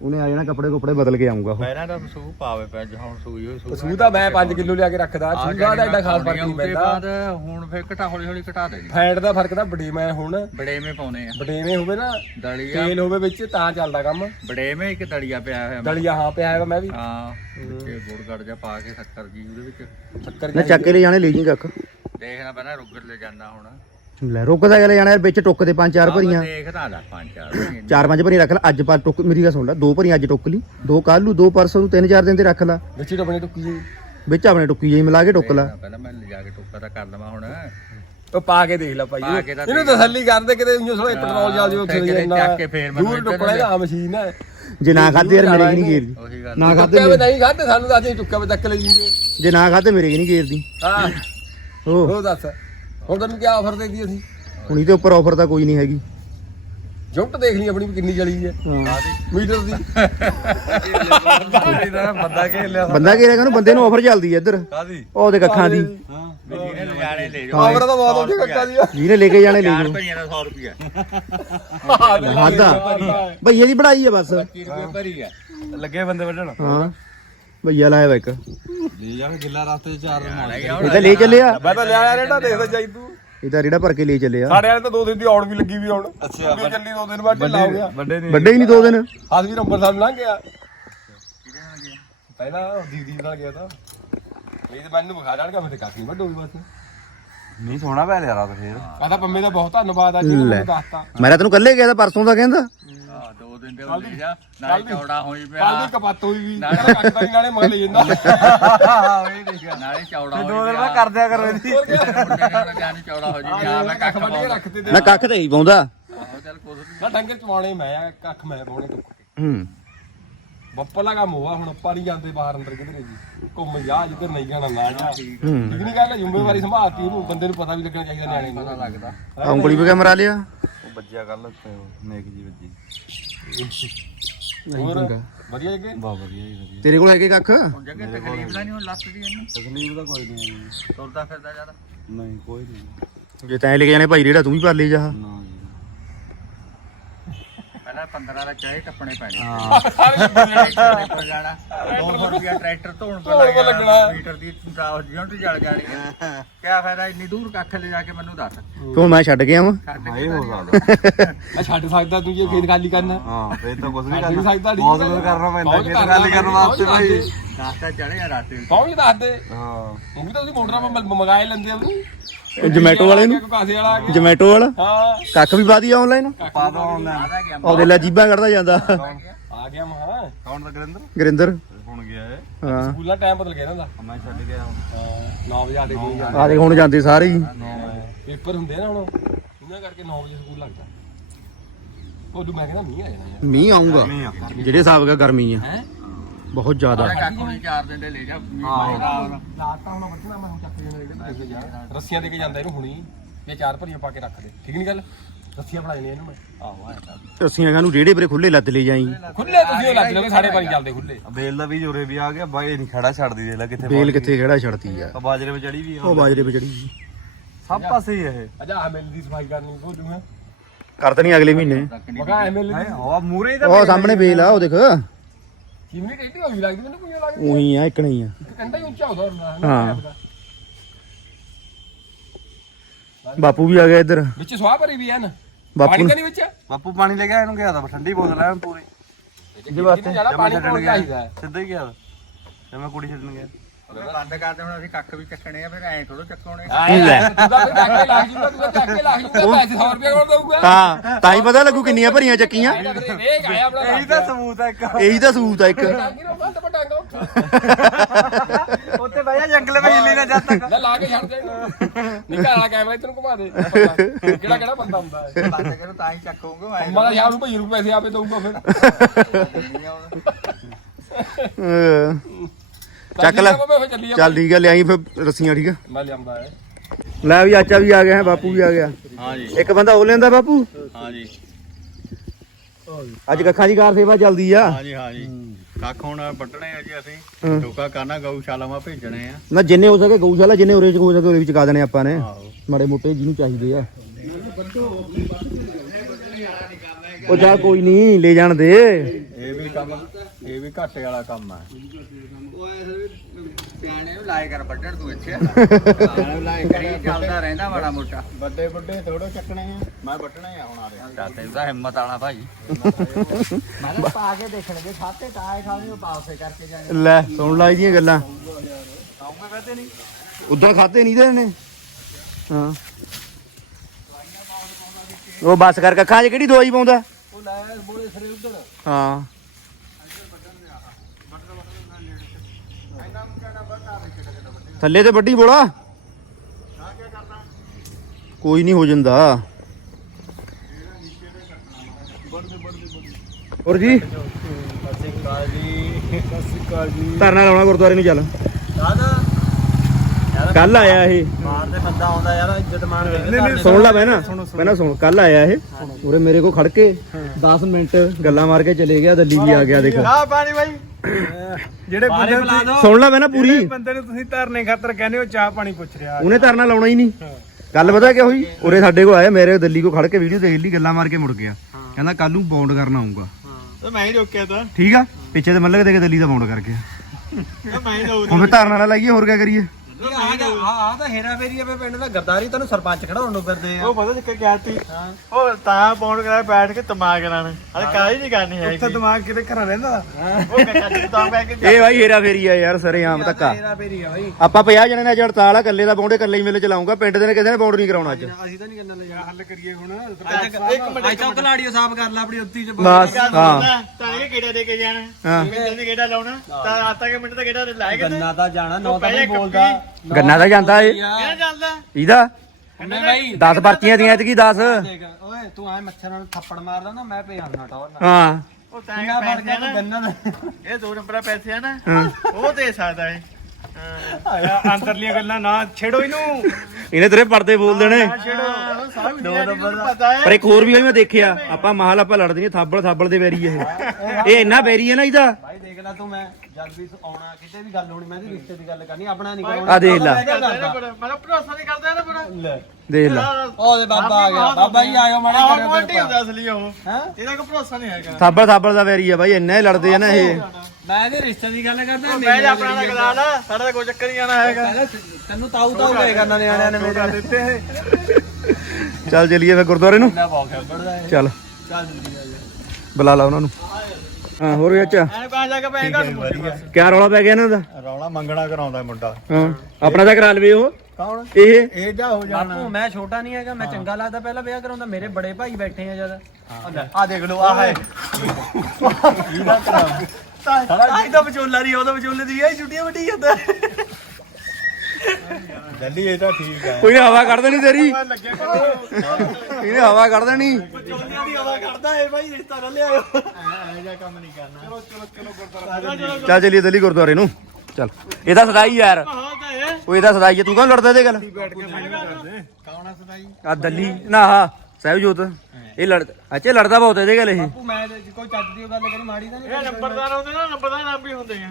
Speaker 1: ਉਹਨੇ ਆ ਜਾਣਾ ਕੱਪੜੇ ਕੁਪੜੇ ਬਦਲ ਕੇ ਆਉਂਗਾ ਉਹ।
Speaker 3: ਪਹਿਲਾਂ ਤਾਂ ਸੂਹ ਪਾਵੇ ਜੇ ਹੁਣ ਸੂਈ ਹੋਈ ਸੂਹ
Speaker 2: ਸੂ ਤਾਂ ਮੈਂ 5 ਕਿਲੋ ਲਿਆ ਕੇ ਰੱਖਦਾ ਸੂ ਦਾ ਐਡਾ ਖਾਸ ਫ਼ਰਕ ਨਹੀਂ
Speaker 3: ਉਹਦੇ
Speaker 2: ਪੈਂਦਾ।
Speaker 3: ਬਾਅਦ ਹੁਣ ਫੇਰ ਘਟਾ ਹੌਲੀ ਹੌਲੀ ਘਟਾ ਦੇਣੀ।
Speaker 2: ਫੈਟ ਦਾ ਫ਼ਰਕ ਤਾਂ ਬੜੇ ਮੈਂ ਹੁਣ।
Speaker 3: ਬੜੇਵੇਂ ਪਾਉਨੇ ਆ।
Speaker 2: ਬਟੇਵੇਂ ਹੋਵੇ ਨਾ
Speaker 3: ਦਲੀਆ।
Speaker 2: ਤੇਲ ਹੋਵੇ ਵਿੱਚ ਤਾਂ ਚੱਲਦਾ ਕੰਮ।
Speaker 3: ਬੜੇਵੇਂ ਇੱਕ ਦਲੀਆ ਪਿਆ ਹੋਇਆ ਮੈਂ।
Speaker 2: ਦਲੀਆ ਹਾਂ ਪਿਆ ਹੈਗਾ ਮੈਂ ਵੀ।
Speaker 3: ਹਾਂ ਵਿੱਚੇ ਗੁੜ ਗੜ ਜਾ ਪਾ ਕੇ ਸ਼ੱਕਰ ਜੀ ਉਹਦੇ ਵਿੱਚ।
Speaker 2: ਸ਼ੱਕਰ
Speaker 1: ਨਾ ਚੱਕ ਕੇ ਲੈ ਜਾਣੇ ਲੈ ਜੀ ਕੱਖ।
Speaker 3: ਦੇਖਣਾ ਪਹਿਲਾਂ ਰੁੱਗੜ ਲੈ ਜਾਂਦਾ ਹੁਣ।
Speaker 1: ਲੈ ਰੁਕਦਾ ਲੈ ਜਾਣਾ ਯਾਰ ਵਿੱਚ ਟੁੱਕ ਦੇ ਪੰਜ ਚਾਰ ਭਰੀਆਂ।
Speaker 3: ਦੇਖਦਾ ਲੈ ਪੰਜ ਚਾਰ ਭਰੀਆਂ।
Speaker 1: ਚਾਰ ਪੰਜ ਭਰੀਆਂ ਰੱਖ ਲੈ ਅੱਜ ਪਾ ਟੁੱਕ ਮੇਰੀ ਗੱਲ ਸੁਣ ਲੈ ਦੋ ਭਰੀਆਂ ਅੱਜ ਟੁੱਕ ਲਈ ਦੋ ਕੱਲ ਨੂੰ ਦੋ ਪਰਸੋਂ ਨੂੰ ਤਿੰਨ ਚਾਰ ਦਿਨ ਤੇ ਰੱਖ ਲੈ।
Speaker 2: ਵਿੱਚ ਟਪਣੇ ਟੁੱਕੀ ਜੀ
Speaker 1: ਵਿੱਚ ਆਪਣੇ ਟੁੱਕੀ ਜਿਹੀ ਮਿਲਾ ਕੇ ਟੁੱਕ ਲੈ।
Speaker 3: ਪਹਿਲਾਂ ਮੈਂ ਲਿਜਾ ਕੇ ਟੁੱਕਾ ਤਾਂ ਕਰ ਲਵਾਂ ਹੁਣ।
Speaker 2: ਉਹ ਪਾ ਕੇ ਦੇਖ ਲੈ ਭਾਈ।
Speaker 3: ਪਾ ਕੇ ਤਾਂ
Speaker 2: ਇਹਨੂੰ ਤਸੱਲੀ ਕਰਦੇ ਕਿਤੇ ਇੰਜੋ ਥੋੜਾ ਪੈਟਰੋਲ ਚੱਲ ਜਾਵੇ ਉੱਥੇ
Speaker 3: ਕਿਤੇ
Speaker 2: ਇੰਨਾ
Speaker 3: ਚੱਕ ਕੇ ਫੇਰ ਮੈਨੂੰ
Speaker 2: ਦੂਰ
Speaker 3: ਇੱਧਰ
Speaker 2: ਟੁੱਕਣਾ ਦਾ ਮਸ਼ੀਨ ਹੈ।
Speaker 1: ਜੇ ਨਾ ਖਾਦੇ ਯਾਰ ਮੇਰੇ ਕੀ ਨਹੀਂ ਗੇਰਦੀ
Speaker 3: ਉਹੀ ਗੱਲ।
Speaker 1: ਨਾ ਖਾਦੇ
Speaker 2: ਟੁੱਕਿਆ ਵੀ ਨਹੀਂ ਖਾਦੇ ਸਾਨੂੰ ਦੱਸ ਦੇ ਟੁੱਕਿਆ ਵੀ ਚੱਕ ਲੈ ਜੂਗੇ
Speaker 1: ਜੇ ਨਾ ਖਾਦੇ ਮੇਰੇ ਕੀ ਨਹੀਂ ਗੇਰਦੀ
Speaker 2: ਹਾਂ।
Speaker 1: ਉਹ
Speaker 2: ਉਹ ਦੱਸ। ਹੁਣ ਤੈਨੂੰ ਕੀ ਆਫਰ ਦੇਦੀ ਅਸੀਂ?
Speaker 1: ਹੁਣ ਇਹਦੇ ਉੱਪਰ ਆਫਰ ਤਾਂ ਕੋਈ ਨਹੀਂ ਹੈਗੀ।
Speaker 2: ਜੁੰਟ ਦੇਖ ਲਈ ਆਪਣੀ ਵੀ ਕਿੰਨੀ ਜਲੀ ਹੈ।
Speaker 1: ਹਾਂ।
Speaker 2: ਮੀਟਰ ਦੀ। ਬੰਦਾ ਕੇ ਲਿਆ
Speaker 1: ਬੰਦਾ ਕੀ ਕਹਿੰਦਾ ਬੰਦੇ ਨੂੰ ਆਫਰ ਚੱਲਦੀ ਹੈ ਇੱਧਰ।
Speaker 2: ਕਾਦੀ
Speaker 1: ਉਹ ਉਹਦੇ ਕੱਖਾਂ ਦੀ।
Speaker 3: ਜਿਹਨੇ ਲਿਜਾਣੇ ਲੈ ਜਾਓ।
Speaker 2: ਆਫਰ ਤਾਂ ਬਹੁਤ ਹੋ ਕੱਕਾ ਦੀ
Speaker 1: ਜਿਹਨੇ ਲੈ ਕੇ ਜਾਣੇ ਲੈ
Speaker 3: ਚਾਰ
Speaker 1: ਜਾਓ।
Speaker 3: ਰੁਪਈਆ ਦਾ 100 ਰੁਪਿਆ
Speaker 1: ਵਾਧਾ ਭਈਏ ਦੀ ਬੜਾਈ ਹੈ ਬਸ।
Speaker 3: 30 ਰੁਪਏ ਭਰੀ ਆ।
Speaker 2: ਲੱਗੇ ਬੰਦੇ ਵੱਢਣ।
Speaker 1: ਹਾਂ। ਭਈਆ ਲਾਇਆ ਵਾ ਇੱਕ।
Speaker 2: ਲੈ ਜਾ ਗਿੱਲਾ ਰਸਤੇ ਚ ਚਾਰ
Speaker 1: ਇਹ ਤਾਂ ਲੈ ਚੱਲਿਆ
Speaker 2: ਮੈਂ ਤਾਂ ਲਿਆ ਰੇੜਾ ਦੇਖਦਾ ਜਾਈ ਤੂੰ।
Speaker 1: ਇਹ ਤਾਂ ਰੇੜਾ ਭਰ ਕੇ ਲੈ ਚੱਲਿਆ
Speaker 2: ਸਾਡੇ ਵਾਲੇ ਤਾਂ ਦੋ ਦਿਨ ਦੀ ਆਉਣ ਵੀ ਲੱਗੀ ਵੀ ਆਉਣ। ਅੱਛਾ ਚੱਲੀ ਦੋ ਦਿਨ ਬਾਅਦ ਢਿੱਲਾ ਹੋ ਗਿਆ
Speaker 1: ਵੱਡੇ ਹੀ ਨਹੀਂ ਦੋ ਦਿਨ।
Speaker 2: ਅੱਜ ਵੀ ਨੰਬਰ ਸਾਹਿਬ ਲੰਘ ਗਿਆ। ਪਹਿਲਾਂ ਦੀਦੀ ਨਾਲ ਗਿਆ ਤਾਂ। ਇਹ ਤਾਂ ਮੈਨੂੰ ਵਿਖਾ ਜਾਣਗਾ ਮੈਂ ਤੇ ਕਾਫੀ ਵੱਡੋ ਵੀ ਬਸ।
Speaker 4: ਨਹੀਂ ਸੋਹਣਾ ਪੈ ਲਿਆ ਰਾਤ ਫੇਰ।
Speaker 2: ਆਦਾ ਪੰਮੇ ਦਾ ਬਹੁਤ ਧੰਨਵਾਦ ਆ ਮੈਨੂੰ ਦੱਸਤਾ।
Speaker 1: ਮੈਂ ਤਾਂ ਤੈਨੂੰ ਕੱਲੇ ਗਿਆ ਤਾਂ ਪਰਸੋਂ ਦਾ ਕਹਿੰਦਾ।
Speaker 3: ਦੋ ਦਿਨ ਦੇ ਹੋ ਲੈ ਜਾ ਨਾਲੇ ਚੌੜਾ ਹੋਈ
Speaker 2: ਕੱਲ
Speaker 3: ਪਿਆ
Speaker 2: ਦੀ ਕਪੱਤ ਹੋਈ ਵੀ। ਨਾਲੇ ਕੱਟਦਾ ਨਹੀਂ ਨਾਲੇ ਮਗਲੇ ਜਾਂਦਾ
Speaker 3: ਉਹੀ ਦੇਖਿਆ ਨਾਲੇ ਚੌੜਾ ਹੋਈ
Speaker 4: ਦੋ ਦਿਨ ਮੈਂ ਕਰ ਦਿਆ ਕਰੋ ਇਹਦੀ?
Speaker 3: ਜਾਨੀ ਚੌੜਾ ਹੋ ਜੀ ਆ ਮੈਂ ਕੱਖ ਪਾਉਂਦਾ।
Speaker 2: ਰੱਖਤੇ ਤੇ।
Speaker 1: ਨਾ ਕੱਖ ਤਾਂ ਹੀ ਪਾਉਂਦਾ।
Speaker 3: ਆਹੋ ਚੱਲ ਕੁਛ ਨੀ।
Speaker 2: ਨਾ ਡੰਗਰ ਚਵਾਣੇ ਮੈਂ ਆ ਕੱਖ ਮੈਂ ਪਾਉਣੇ ਟੁੱਕ ਕੇ
Speaker 1: ਹੂੰ।
Speaker 2: ਬੱਪਾ ਲਗਾ ਮੋਆ ਹੁਣ ਆਪਾਂ ਨਹੀਂ ਜਾਂਦੇ ਬਾਹਰ ਅੰਦਰ ਕਿਧਰੇ ਜੀ। ਘੁੰਮ ਜਾ ਜਿੱਧਰ ਨਹੀਂ ਜਾਣਾ ਨਾ ਜਾ। ਠੀਕ ਨਹੀਂ ਗੱਲ ਜ਼ਿੰਮੇਵਾਰੀ ਸੰਭਾਲਤੀ ਉਹਨੂੰ ਬੰਦੇ ਨੂੰ ਪਤਾ ਵੀ ਲੱਗਣਾ ਚਾਹੀਦਾ ਨਿਆਣੇ ਨੂੰ।
Speaker 3: ਪਤਾ ਲੱਗਦਾ।
Speaker 1: ਆ ਉਂਗਲੀ ਵੀ ਮਰਾ ਲਿਆ।
Speaker 4: ਉਹ ਵੱਜਿਆ ਕੱਲ ਨੇਕ ਜੀ ਵੱਜੀ।
Speaker 2: ਵਧੀਆ ਜਗੇ?
Speaker 4: ਬਾ ਵਧੀਆ ਜੀ ਵਧੀਆ।
Speaker 1: ਤੇਰੇ ਕੋਲ ਹੈਗੇ ਕੱਖ?
Speaker 3: ਹੁਣ ਜੱਗੇ ਤਕਲੀਫ ਤਾਂ ਨਹੀਂ ਹੁਣ ਲੱਤ ਦੀ ਇਹਨੂੰ?
Speaker 4: ਤਕਲੀਫ ਤਾਂ ਕੋਈ ਨਹੀਂ।
Speaker 3: ਤੁਰਦਾ ਫਿਰਦਾ ਜ਼ਿਆਦਾ।
Speaker 4: ਨਹੀਂ ਕੋਈ ਨਹੀਂ।
Speaker 1: ਜੇ ਤੈਂ ਲੈ ਕੇ ਜਾਣੇ ਭਾਈ ਰੇੜਾ ਤੂੰ ਵੀ ਭਰ ਲੈ ਜਾ।
Speaker 4: ਨਾ
Speaker 3: ਪਹਿਲਾਂ 15 ਦਾ ਚਾਹੇ ਟੱਪਣੇ ਪੈਣੇ
Speaker 4: ਹਾਂ।
Speaker 3: ਦੇ ਕੋਲ ਜਾਣਾ। 200 ਰੁਪਿਆ ਟਰੈਕਟਰ ਧੋਣ ਪਰ
Speaker 2: ਲੱਗਣਾ।
Speaker 3: ਮੀਟਰ ਦੀ ਯੂਨਿਟ ਜਲ ਜਾਣੀ ਹੈ ਕਿਆ ਫਾਇਦਾ ਇੰਨੀ ਦੂਰ ਕੱਖ ਲੈ ਜਾ ਕੇ ਮੈਨੂੰ ਦੱਸ।
Speaker 1: ਕਿਉਂ ਮੈਂ ਛੱਡ ਗਿਆ ਵਾਂ।
Speaker 3: ਕੇ
Speaker 4: ਹੋ ਸਕਦਾ।
Speaker 2: ਮੈਂ ਛੱਡ ਸਕਦਾ ਤੂੰ ਜੇ ਖੇਤ ਖਾਲੀ ਕਰਨਾ।
Speaker 4: ਹਾਂ ਫੇਰ ਤਾਂ ਕੁਝ ਨਹੀਂ ਕਰਨਾ।
Speaker 2: ਸਕਦਾ ਨਹੀਂ
Speaker 4: ਬਹੁਤ ਕੁਝ ਕਰਨਾ ਪੈਂਦਾ ਖੇਤ ਖਾਲੀ ਕਰਨ ਵਾਸਤੇ ਭਾਈ।
Speaker 3: ਚੜਿਆ ਰਾਤੇ
Speaker 2: ਕੌਣ ਦੱਸ ਦੇ।
Speaker 4: ਹਾਂ।
Speaker 2: ਉਹ ਵੀ ਤਾਂ ਤੁਸੀਂ ਮੋਟਰਾਂ ਪਰ ਮੰਗਾਏ ਲੈਂਦੇ ਉਹਨੂੰ।
Speaker 1: ਜਮੈਟੋ ਵਾਲੇ ਨੂੰ?
Speaker 2: ਕਾਸੇ ਵਾਲਾ ਆ ਗਿਆ।
Speaker 1: ਜਮੈਟੋ ਵਾਲਾ?
Speaker 2: ਹਾਂ।
Speaker 1: ਕੱਖ ਵੀ ਪਾ ਦਿਆ ਆਨਲਾਈਨ
Speaker 4: ਪਾ ਦੋ ਆਨਲਾਈਨ
Speaker 3: ਆਦਾ ਗਿਆ
Speaker 1: ਉਹਦੇ ਲੈ ਜੀਬਾਂ ਕੱਢਦਾ ਜਾਂਦਾ।
Speaker 2: ਆ ਗਿਆ ਮਹਾ।
Speaker 4: ਕੌਣ ਦਾ ਗਰਿੰਦਰ?
Speaker 1: ਗੁਰਿੰਦਰ।
Speaker 4: ਹੁਣ ਗਿਆ ਹੈ
Speaker 1: ਹਾਂ।
Speaker 2: ਸਕੂਲਾਂ ਟਾਈਮ ਬਦਲ ਗਿਆ ਇਹਨਾਂ ਦਾ।
Speaker 4: ਮੈਂ ਛੱਡ ਗਿਆ ਹੁਣ।
Speaker 2: ਹਾਂ 9 ਵਜੇ ਆਦੇ ਕੋਈ
Speaker 1: ਆ। ਦੇਖ ਹੁਣ ਜਾਂਦੇ ਸਾਰੇ। ਹੀ
Speaker 2: ਪੇਪਰ ਹੁੰਦੇ ਆ ਨਾ ਹੁਣ। ਉਹਨਾਂ ਕਰਕੇ 9 ਵਜੇ ਸਕੂਲ ਲੱਗਦਾ। ਉਹ ਮੈਂ ਕਹਿੰਦਾ ਮੀਂਹ ਆ ਜਾਣਾ ਯਾਰ
Speaker 1: ਮੀਂਹ ਆਉਂਗਾ
Speaker 4: ਨਹੀਂ ਆ।
Speaker 1: ਜਿਹੜੇ ਹਿਸਾਬ ਦਾ ਗਰਮੀ ਆ।
Speaker 2: ਹੈ?
Speaker 1: ਬਹੁਤ ਜ਼ਿਆਦਾ।
Speaker 3: ਕੱਖ ਨੂੰ ਚਾਰ ਦਿਨ ਦੇ ਲੈ ਜਾ।
Speaker 2: ਲਾਤਾ ਹੁਣ ਬੱਚਣਾ ਮੈਂ ਹੁਣ ਚੱਕ ਕੇ ਜਿਹੜੇ ਦੇ ਜਾ। ਰੱਸੀਆਂ ਦੇ ਕੇ ਜਾਂਦਾ ਇਹਨੂੰ ਹੁਣੀ। ਇਹ ਚਾਰ ਭਰੀਆਂ ਪਾ ਕੇ ਰੱਖ ਦੇ। ਠੀਕ ਨਹੀਂ ਗੱਲ? ਰੱਸੀਆਂ ਬਣਾ ਲੈਣੀਆਂ ਇਹਨੂੰ ਮੈਂ। ਆਹੋ ਆਇਆ ਤਾਂ।
Speaker 1: ਰੱਸੀਆਂ ਕਾਨੂੰ ਰੇੜੇ ਪਰੇ ਖੁੱਲੇ ਲੱਦ ਲੈ ਜਾਈ।
Speaker 2: ਖੁੱਲੇ ਤੁਸੀਂ ਉਹ ਲੱਗ ਲਓਗੇ ਸਾਡੇ ਪਾਣੀ ਚੱਲਦੇ ਖੁੱਲੇ
Speaker 4: ਬੇਲ ਦਾ ਵੀ ਜੋਰੇ ਵੀ ਆ ਗਿਆ ਬਾਈ ਨਹੀਂ ਖੜਾ ਛੱਡਦੀ ਦੇਖ ਲੈ ਕਿੱਥੇ
Speaker 1: ਬੇਲ ਕਿੱਥੇ ਖੜਾ ਛੜਤੀ ਆ।
Speaker 4: ਆ ਬਾਜਰੇ ਵਿੱਚ ਚੜੀ ਵੀ ਆ।
Speaker 1: ਉਹ ਬਾਜਰੇ ਵਿਚੜੀ
Speaker 4: ਸਭ ਪਾਸੇ ਹੀ ਇਹ।
Speaker 2: ਅਜਾ ਐਮਐਲ ਦੀ ਸਫ਼ਾਈ ਕਰਨੀ ਮੈਂ
Speaker 1: ਕਰ ਦੇਣੀ ਅਗਲੇ ਮਹੀਨੇ।
Speaker 2: ਮਗਾ ਐਮਐਲ ਦੀ।
Speaker 4: ਹਵਾ ਮੂਰੇ ਤਾਂ
Speaker 1: ਉਹ ਸਾਹਮਣੇ ਬੇਲ ਆ ਉਹ ਦੇਖ।
Speaker 2: ਚੀਮਨੀ ਟੇਢੀ ਹੋ ਗਈ ਲੱਗਦੀ ਮੈਨੂੰ ਕੋਈ ਲੱਗਦੀ
Speaker 1: ਉਹੀ ਆ ਇੱਕ ਨਹੀਂ ਆ।
Speaker 2: ਇੱਕ ਕੰਡਾ ਹੀ ਉੱਚਾ ਹੁੰਦਾ ਹੁੰਦਾ
Speaker 1: ਹਾਂ। ਬਾਪੂ ਵੀ ਆ ਗਿਆ ਇੱਧਰ।
Speaker 2: ਵਿੱਚ ਸਵਾਹ ਭਰੀ ਵੀ ਐ ਨਾ
Speaker 1: ਬਾਪੂ
Speaker 2: ਪਾਣੀ ਤਾਂ ਨਹੀਂ ਵਿੱਚ?
Speaker 4: ਬਾਪੂ ਪਾਣੀ ਲੈ ਗਿਆ ਇਹਨੂੰ ਗਿਆ ਤਾਂ ਠੰਡੀ ਬੋਤਲ ਐ ਪੂਰੀ।
Speaker 2: ਜਿਹਦੇ ਵਾਸਤੇ ਜ਼ਿਆਦਾ ਪਾਣੀ ਪਾਉਣ ਚਾਹੀਦਾ ਹੈ।
Speaker 4: ਸਿੱਧਾ ਹੀ ਗਿਆ। ਤਾ। ਮੈਂ ਕੁੜੀ ਛੱਡਣ ਗਿਆ।
Speaker 3: ਬੰਦ ਕਰਦੇ ਹੁਣ ਅਸੀਂ ਕੱਖ ਵੀ ਚੱਕਣੇ ਆ ਫਿਰ ਐਂ ਥੋੜੋ ਚੱਕਾਉਣੇ
Speaker 1: ਲੈ।
Speaker 2: ਤੂੰ ਤਾਂ ਫਿਰ ਚੱਕ ਕੇ ਲੱਗ ਜੂਗਾ ਤੂੰ ਤਾਂ ਚੱਕ ਕੇ ਲੱਗ ਜੂਗਾ ਪੈਸੇ 100 ਰੁਪਏ ਕੋਲ ਦਊਗਾ।
Speaker 1: ਹਾਂ ਤਾਂ ਹੀ ਪਤਾ ਲੱਗੂ ਕਿੰਨੀਆਂ ਭਰੀਆਂ ਚੱਕੀਆਂ।
Speaker 2: ਇਹ ਤਾਂ ਫਿਰ ਇਹ ਗਾਇਆ ਆਪਣਾ
Speaker 4: ਇਹੀ ਤਾਂ ਸਬੂਤ ਹੈ ਇੱਕ।
Speaker 1: ਇਹੀ ਤਾਂ ਸਬੂਤ ਆ ਇੱਕ।
Speaker 2: ਟਾਂਗੀ ਰੋ ਬੰਦ ਪਟਾਂਗੋ
Speaker 4: ਜਾ ਜੰਗਲ ਵਿੱਚ ਹਿੱਲੀ ਨਾ ਜਦ ਤੱਕ।
Speaker 2: ਲੈ ਲਾ ਕੇ ਛੱਡ ਦੇ। ਨਿਕਾਲ ਵਾਲਾ ਕੈਮਰਾ ਇਧਰ ਨੂੰ ਘੁਮਾ ਦੇ। ਪਤਾ ਕਿਹੜਾ ਕਿਹੜਾ ਬੰਦਾ ਹੁੰਦਾ ਹੈ
Speaker 3: ਬੰਦ ਕਰੋ ਤਾਂ ਹੀ ਚੱਕੋਗੇ ਐਂ
Speaker 2: ਅੰਮਾ ਦਾ ਸ਼ਾਮ ਨੂੰ 20 ਰੁਪਏ ਪੈਸੇ ਆਪੇ ਦਊਗਾ ਫਿਰ।
Speaker 1: ਅਹ, ਚੱਕ ਲੈ।
Speaker 2: ਚੱਲੀ
Speaker 1: ਠੀਕ ਆ ਲਿਆਈ ਫਿਰ ਰੱਸੀਆਂ ਠੀਕ ਆ।
Speaker 2: ਮੈਂ ਲਿਆਂਦਾ ਹੈ
Speaker 1: ਲੈ ਵੀ ਆਚਾ ਵੀ ਆ ਗਿਆ ਹੈ ਬਾਪੂ ਵੀ ਆ ਗਿਆ।
Speaker 3: ਹਾਂ ਜੀ।
Speaker 1: ਇੱਕ ਬੰਦਾ ਉਹ ਲੈਂਦਾ ਬਾਪੂ?
Speaker 3: ਹਾਂ ਜੀ।
Speaker 1: ਅੱਜ ਕੱਖਾਂ ਦੀ ਕਾਰ ਸੇਵਾ ਚੱਲਦੀ ਆ।
Speaker 3: ਹਾਂ ਜੀ ਹਾਂ ਜੀ। ਕੱਖ ਹੁਣ ਵੱਢਣੇ ਆ ਜੀ। ਅਸੀਂ। ਟੋਕਾ ਕਰਨਾ ਗਊਸ਼ਾਲਾ ਮਾ ਭੇਜਣੇ ਆ।
Speaker 1: ਨਾ ਜਿੰਨੇ ਹੋ ਸਕੇ ਗਊਸ਼ਾਲਾ ਜਿੰਨੇ ਉਰੇ ਚ ਹੋ ਸਕੇ ਉਹਦੇ ਵਿੱਚ ਚਕਾ ਦੇਣੇ ਆਪਾਂ ਨੇ। ਮਾੜੇ ਮੋਟੇ ਜਿਹਨੂੰ ਚਾਹੀਦੇ ਆ। ਉਹ ਜਾ ਕੋਈ ਨਹੀਂ ਲੈ ਜਾਣ ਦੇ।
Speaker 3: ਇਹ ਵੀ ਕੰਮ ਇਹ ਵੀ ਘਾਟੇ ਵਾਲਾ ਕੰਮ ਆ। ਪਿਆਣੇ ਨੂੰ ਲਾਇ ਕਰ ਵੱਢਣ ਤੂੰ ਇੱਥੇ। ਪਿਆਣੇ ਨੂੰ ਲਾਇ ਕਰੀ ਚੱਲਦਾ ਰਹਿੰਦਾ ਮਾੜਾ ਮੋਟਾ। ਵੱਡੇ ਵੱਡੇ ਥੋੜੋ ਚੱਕਣੇ ਆ ਮੈਂ ਵੱਢਣੇ ਆ ਹੁਣ ਆ ਰਿਹਾ ਚਾਹਤੇ ਦਾ ਹਿੰਮਤ ਆਣਾ ਭਾਈ। ਮੈਂ ਤਾਂ ਪਾ ਕੇ ਦੇਖਣਗੇ ਖਾਤੇ ਟਾਏ ਖਾਣੇ ਪਾਸੇ ਕਰਕੇ ਜਾਣੇ
Speaker 1: ਲੈ ਸੁਣ ਲਾ ਇਹਦੀਆਂ ਗੱਲਾਂ। ਉਦਾਂ ਖਾਤੇ ਨਹੀਂ ਦੇ ਨੇ ਹਾਂ। ਉਹ ਬਸ ਕਰ ਕੱਖਾਂ 'ਚ ਕਿਹੜੀ ਦਵਾਈ ਪਾਉਂਦਾ?
Speaker 2: ਉਹ ਲੈ ਬੋਲੇ ਸਰੇ ਉਧਰ।
Speaker 1: ਹਾਂ। ਥੱਲੇ ਤੇ ਵੱਡੀ ਬੋਲਾ। ਕੋਈ ਨਹੀਂ ਹੋ ਜਾਂਦਾ। ਹੋਰ ਜੀ? ਧਰਨਾ ਲਾਉਣਾ ਗੁਰਦੁਆਰੇ ਨੂੰ ਚੱਲ। ਕੱਲ ਆਇਆ ਇਹ। ਸੁਣ ਲੈ ਪਹਿਲਾਂ। ਪਹਿਲਾਂ ਸੁਣ ਕੱਲ ਆਇਆ ਇਹ। ਉਰੇ ਮੇਰੇ ਕੋ ਖੜ ਕੇ 10 ਮਿੰਟ ਗੱਲਾਂ ਮਾਰ ਕੇ ਚਲੇ ਗਿਆ ਦਿੱਲੀ ਵੀ ਆ ਗਿਆ ਦੇਖ।
Speaker 4: ਆ ਪਾਣੀ ਬਾਈ। ਜਿਹੜੇ ਬੰਦੇ ਨੂੰ
Speaker 1: ਸੁਣ ਲੈ ਪਹਿਲਾਂ ਪੂਰੀ।
Speaker 4: ਬੰਦੇ ਨੂੰ ਤੁਸੀਂ ਧਰਨੇ ਖਾਤਰ ਕਹਿੰਦੇ ਹੋ ਚਾਹ ਪਾਣੀ ਪੁੱਛ ਰਿਹਾ।
Speaker 1: ਉਹਨੇ ਧਰਨਾ ਲਾਉਣਾ ਹੀ ਨਹੀਂ। ਗੱਲ ਪਤਾ ਕਿਆ ਹੋਈ? ਉਰੇ ਸਾਡੇ ਕੋ ਆਇਆ ਮੇਰੇ ਦਿੱਲੀ ਕੋ ਖੜ ਕੇ ਵੀਡੀਓ ਦੇਖ ਲਈ ਗੱਲਾਂ ਮਾਰ ਕੇ ਮੁੜ ਗਿਆ। ਕਹਿੰਦਾ ਕੱਲ ਨੂੰ ਬੌਂਡ ਕਰਨ ਆਉਂਗਾ
Speaker 4: ਤੇ ਮੈਂ ਹੀ ਰੋਕਿਆ ਤਾਂ।
Speaker 1: ਠੀਕ ਆ? ਪਿੱਛੇ ਤੇ ਮੱਲਕ ਦੇ ਕੇ ਦਿੱਲੀ ਦਾ ਬੌਂਡ ਕਰਕੇ
Speaker 4: ਮੈਂ ਹੀ ਰੋਕ
Speaker 1: ਹੁਣ ਧਰਨਾ ਨਾ ਲਾਈਏ ਹੋਰ ਕਿਆ ਕਰੀਏ?
Speaker 2: ਆ ਤਾਂ ਹੇਰਾ ਫੇਰੀ ਆ ਪਿੰਡ ਦਾ ਗਰਦਾਰੀ ਤੈਨੂੰ ਸਰਪੰਚ ਖੜਾਉਣ ਨੂੰ ਫਿਰਦੇ
Speaker 4: ਉਹ ਪਤਾ ਚੱਕਰ ਗਿਆ ਤੀ ਉਹ ਤਾਂ ਪੌਂਡ ਕਰਾ ਬੈਠ ਕੇ ਦਿਮਾਗ ਕਰਾਣ ਅਰੇ ਕਾਹੀ ਨਹੀਂ ਕਰਨੀ ਹੈ ਉੱਥੇ ਦਿਮਾਗ ਕਿਤੇ ਘਰਾਂ ਰਹਿੰਦਾ ਉਹ ਕੱਕਾ ਜੀ ਤਾਂ ਬੈ ਕੇ
Speaker 1: ਇਹ ਭਾਈ ਹੇਰਾ ਫੇਰੀ ਆ ਯਾਰ ਸਰੇ ਆਮ ਧੱਕਾ।
Speaker 2: ਹੇਰਾ ਫੇਰੀ ਆ ਬਾਈ।
Speaker 1: ਆਪਾਂ 50 ਜਣੇ ਦਾ ਜੜ ਤਾਲ ਆ ਇਕੱਲੇ ਦਾ ਬੌਂਡੇ ਇਕੱਲੇ ਹੀ ਮੇਲੇ ਚਲਾਉਂਗਾ ਪਿੰਡ ਦੇ ਨੇ ਕਿਸੇ ਨੇ ਬੌਂਡ ਨਹੀਂ ਕਰਾਉਣਾ ਅੱਜ।
Speaker 2: ਅਸੀਂ ਤਾਂ ਨਹੀਂ ਕਰਨਾ ਲੈ ਜਾਣਾ
Speaker 4: ਹੱਲ ਕਰੀਏ ਹੁਣ।
Speaker 2: ਇੱਕ ਮਿੰਟ ਇੱਕ ਕਲਾੜੀਓ ਸਾਫ਼ ਕਰ ਲੈ ਆਪਣੀ ਉੱਤੀ ਚ।
Speaker 1: ਬਸ ਹਾਂ।
Speaker 4: ਤਾਂ ਇਹ ਕਿਹੜਾ ਦੇ ਕੇ ਜਾਣਾ। ਮਿੰਟ ਦੇ ਕਿਹੜਾ ਲਾਉਣਾ। ਤਾਂ ਆਤਾ ਕੇ ਮਿੰਟ ਦਾ ਕਿਹੜਾ ਲਾਏਗਾ
Speaker 2: ਗੰਨਾ ਤਾਂ ਜਾਣਾ ਨੌ ਤਾਂ ਨਹੀਂ ਬੋਲਦਾ।
Speaker 1: ਗੰਨਾ ਤਾਂ ਜਾਂਦਾ ਏ।
Speaker 4: ਕਿਹੜਾ ਚੱਲਦਾ
Speaker 1: ਇਹਦਾ?
Speaker 2: ਮੈਂ ਬਾਈ
Speaker 1: 10 ਪਰਚੀਆਂ ਦੀਆਂ ਐਤਕੀ 10
Speaker 2: ਦੇਖ ਓਏ ਤੂੰ ਐ ਮੱਛਰ ਨਾਲ ਥੱਪੜ ਮਾਰਦਾ ਨਾ ਮੈਂ ਪਿਆ ਨਾ ਟੌਰ ਨਾਲ।
Speaker 1: ਹਾਂ।
Speaker 4: ਉਹ ਤਾਂ
Speaker 2: ਗਿਆ ਤੂੰ ਗੰਨਾ ਦਾ?
Speaker 4: ਇਹ ਦੋ ਨੰਬਰਾਂ ਪੈਸੇ ਆ ਨਾ। ਉਹ ਦੇ ਸਕਦਾ ਹੈ ਹਾਂ ਅੰਦਰਲੀਆਂ ਗੱਲਾਂ ਨਾ ਛੇੜੋ ਇਹਨੂੰ।
Speaker 1: ਇਹਨੇ ਤੇਰੇ ਪਰਦੇ ਬੋਲ ਦੇਣੇ।
Speaker 4: ਦੋ ਨੰਬਰ ਦਾ।
Speaker 1: ਪਰ ਇੱਕ ਹੋਰ ਵੀ ਹੋਈ ਮੈਂ ਦੇਖਿਆ। ਆਪਾਂ ਮਹਾਲ ਆਪਾਂ ਲੜਦੇ ਨਹੀਂ ਥਾਬੜ ਥਾਬੜ ਦੇ ਵੈਰੀ ਇਹ। ਇਹ ਇੰਨਾ ਵੈਰੀ ਹੈ ਨਾ ਇਹਦਾ।
Speaker 2: ਭਾਈ ਦੇਖ ਲੈ ਤੂੰ ਮੈਂ। ਜਦ ਵੀ ਆਉਣਾ ਕਿਤੇ ਵੀ ਗੱਲ ਹੋਣੀ ਮੈਂ ਇਹਦੀ ਰਿਸ਼ਤੇ ਦੀ ਗੱਲ ਕਰਨੀ ਆਪਣਾ ਨਹੀਂ ਕਰਾਉਣਾ
Speaker 1: ਆ ਦੇਖ ਲੈ
Speaker 4: ਮੈਂ ਭਰੋਸਾ ਨਹੀਂ ਕਰਦਾ ਨਾ ਬੜਾ।
Speaker 2: ਲੈ।
Speaker 1: ਦੇਖ ਲੈ।
Speaker 2: ਉਹਦੇ ਬਾਬਾ ਆ ਗਿਆ ਬਾਬਾ ਜੀ ਆਇਓ ਮਾੜੇ
Speaker 4: ਆਹ
Speaker 2: ਕਰਿਓ
Speaker 4: ਕੁਆਂਟੀ
Speaker 2: ਕਿਰਪਾ।
Speaker 4: ਹੁੰਦਾ ਅਸਲੀ ਉਹ।
Speaker 2: ਹੈਂ?
Speaker 4: ਇਹਦਾ ਕੋਈ ਭਰੋਸਾ ਨਹੀਂ ਹੈਗਾ।
Speaker 1: ਥਾਬੜ ਥਾਬੜ ਦਾ ਵੈਰੀ ਆ ਬਾਈ ਇੰਨਾ ਹੀ ਲੜਦੇ ਆ ਨਾ ਇਹ।
Speaker 2: ਮੈਂ ਇਹਦੇ ਰਿਸ਼ਤੇ ਦੀ ਗੱਲ ਕਰਦਾ
Speaker 4: ਮੈਂ ਜਾ ਆਪਣਾ ਲੱਗਦਾ ਨਾ ਸਾਡਾ ਤਾਂ ਕੋਈ ਚੱਕਰ ਨਹੀਂ ਆਣਾ ਹੈਗਾ।
Speaker 2: ਪਹਿਲਾਂ ਤੈਨੂੰ ਤਾਊ ਤਾਊ ਲੈ ਕਰਨਾ ਨਿਆਣਿਆਂ ਨੇ ਮੇਰੇ
Speaker 4: ਕਰ ਦਿੱਤੇ ਇਹ।
Speaker 1: ਚੱਲ ਚਲੀਏ ਫਿਰ ਗੁਰਦੁਆਰੇ ਨੂੰ।
Speaker 2: ਨਾਲ ਖੇਡਦਾ ਹੈ
Speaker 1: ਚੱਲ।
Speaker 2: ਚੱਲ ਜੀ ਆ ਜਾ।
Speaker 1: ਬੁਲਾ ਲਾ ਉਹਨਾਂ ਨੂੰ। ਹਾਂ ਹੋਰ ਚਾਚਾ
Speaker 4: ਐਨ ਕਹਾਂ ਜਾ ਕੇ ਪੈਂ ਘਰ ਨੂੰ
Speaker 1: ਕਿਆ ਰੌਲਾ ਪੈ ਗਿਆ ਇਹਨਾਂ ਦਾ?
Speaker 3: ਰੌਲਾ ਮੰਗਣਾ ਕਰਾਉਂਦਾ ਮੁੰਡਾ।
Speaker 1: ਹਾਂ ਆਪਣਾ ਤਾਂ ਕਰਾ ਲਵੇ ਉਹ।
Speaker 2: ਕੌਣ?
Speaker 1: ਇਹ?
Speaker 3: ਇਹ ਜਾ ਹੋ ਜਾਣਾ।
Speaker 2: ਬਾਪੂ ਮੈਂ ਛੋਟਾ ਨਹੀਂ ਹੈਗਾ ਮੈਂ ਚੰਗਾ ਲੱਗਦਾ ਪਹਿਲਾਂ ਵਿਆਹ ਕਰਾਉਂਦਾ ਮੇਰੇ ਬੜੇ ਭਾਈ ਬੈਠੇ ਆ ਜਦ
Speaker 4: ਆ ਦੇਖ ਲਓ ਆ ਹੈ। ਤਾਂ ਇਹਦਾ ਵਿਚੋਲਾ ਨਹੀਂ ਉਹਦਾ ਵਿਚੋਲੇ ਦੀ ਇਹ ਛੁੱਟੀਆਂ ਵੱਡੀ ਜਾਂਦਾ।
Speaker 3: ਜੱਲੀ ਇਹ ਤਾਂ ਠੀਕ ਹੈ
Speaker 1: ਕੋਈ ਨੇ ਹਵਾ ਕੱਢ ਦੇਣੀ ਤੇਰੀ।
Speaker 4: ਕਿ
Speaker 1: ਇਹਨੇ ਹਵਾ ਕੱਢ ਦੇਣੀ।
Speaker 4: ਵਿਚੋਲਿਆਂ ਦੀ ਹਵਾ ਕੱਢਦਾ ਏ ਭਾਈ ਰਿਸ਼ਤਾ ਨਾ ਲਿਆਇਓ। ਐ ਜਿਹਾ ਕੰਮ ਨਹੀਂ ਕਰਨਾ। ਚਲੋ ਚਲੋ ਚਲੋ ਗੁਰਦਾਰਾ
Speaker 1: ਚੱਲ ਚਲੀਏ। ਦਿੱਲੀ ਗੁਰਦੁਆਰੇ ਨੂੰ। ਚੱਲ ਇਹਦਾ ਸਦਾਈ ਯਾਰ।
Speaker 4: ਹਾਂ ਇਹ।
Speaker 1: ਉਹ ਇਹਦਾ ਸਦਾਈ ਹੈ ਤੂੰ ਕੌਣ ਲੜਦਾ ਇਹਦੇ ਗੱਲ
Speaker 4: ਬੈਠ ਕੇ ਫਾਈਨਲ ਕਰਦੇ।
Speaker 3: ਕੌਣਾ ਸਦਾਈ?
Speaker 1: ਆ ਦਿੱਲੀ ਨਾ ਆਹ ਸਹਿਬਜੋਤ। ਇਹ ਲੜ ਅੱਛੇ ਲੜਦਾ ਬਹੁਤ ਇਹਦੇ ਗੱਲ ਇਹ।
Speaker 2: ਬਾਪੂ ਮੈਂ ਕੋਈ ਚੱਜ ਦੀ ਗੱਲ ਕਰੀ ਮਾੜੀ ਤਾਂ
Speaker 4: ਇਹ
Speaker 2: ਨਹੀਂ
Speaker 4: ਨੰਬਰਦਾਰ ਹੁੰਦੇ ਨਾ ਨੰਬਰਦਾਰ ਨਾਮ ਵੀ ਹੁੰਦੇ ਆ।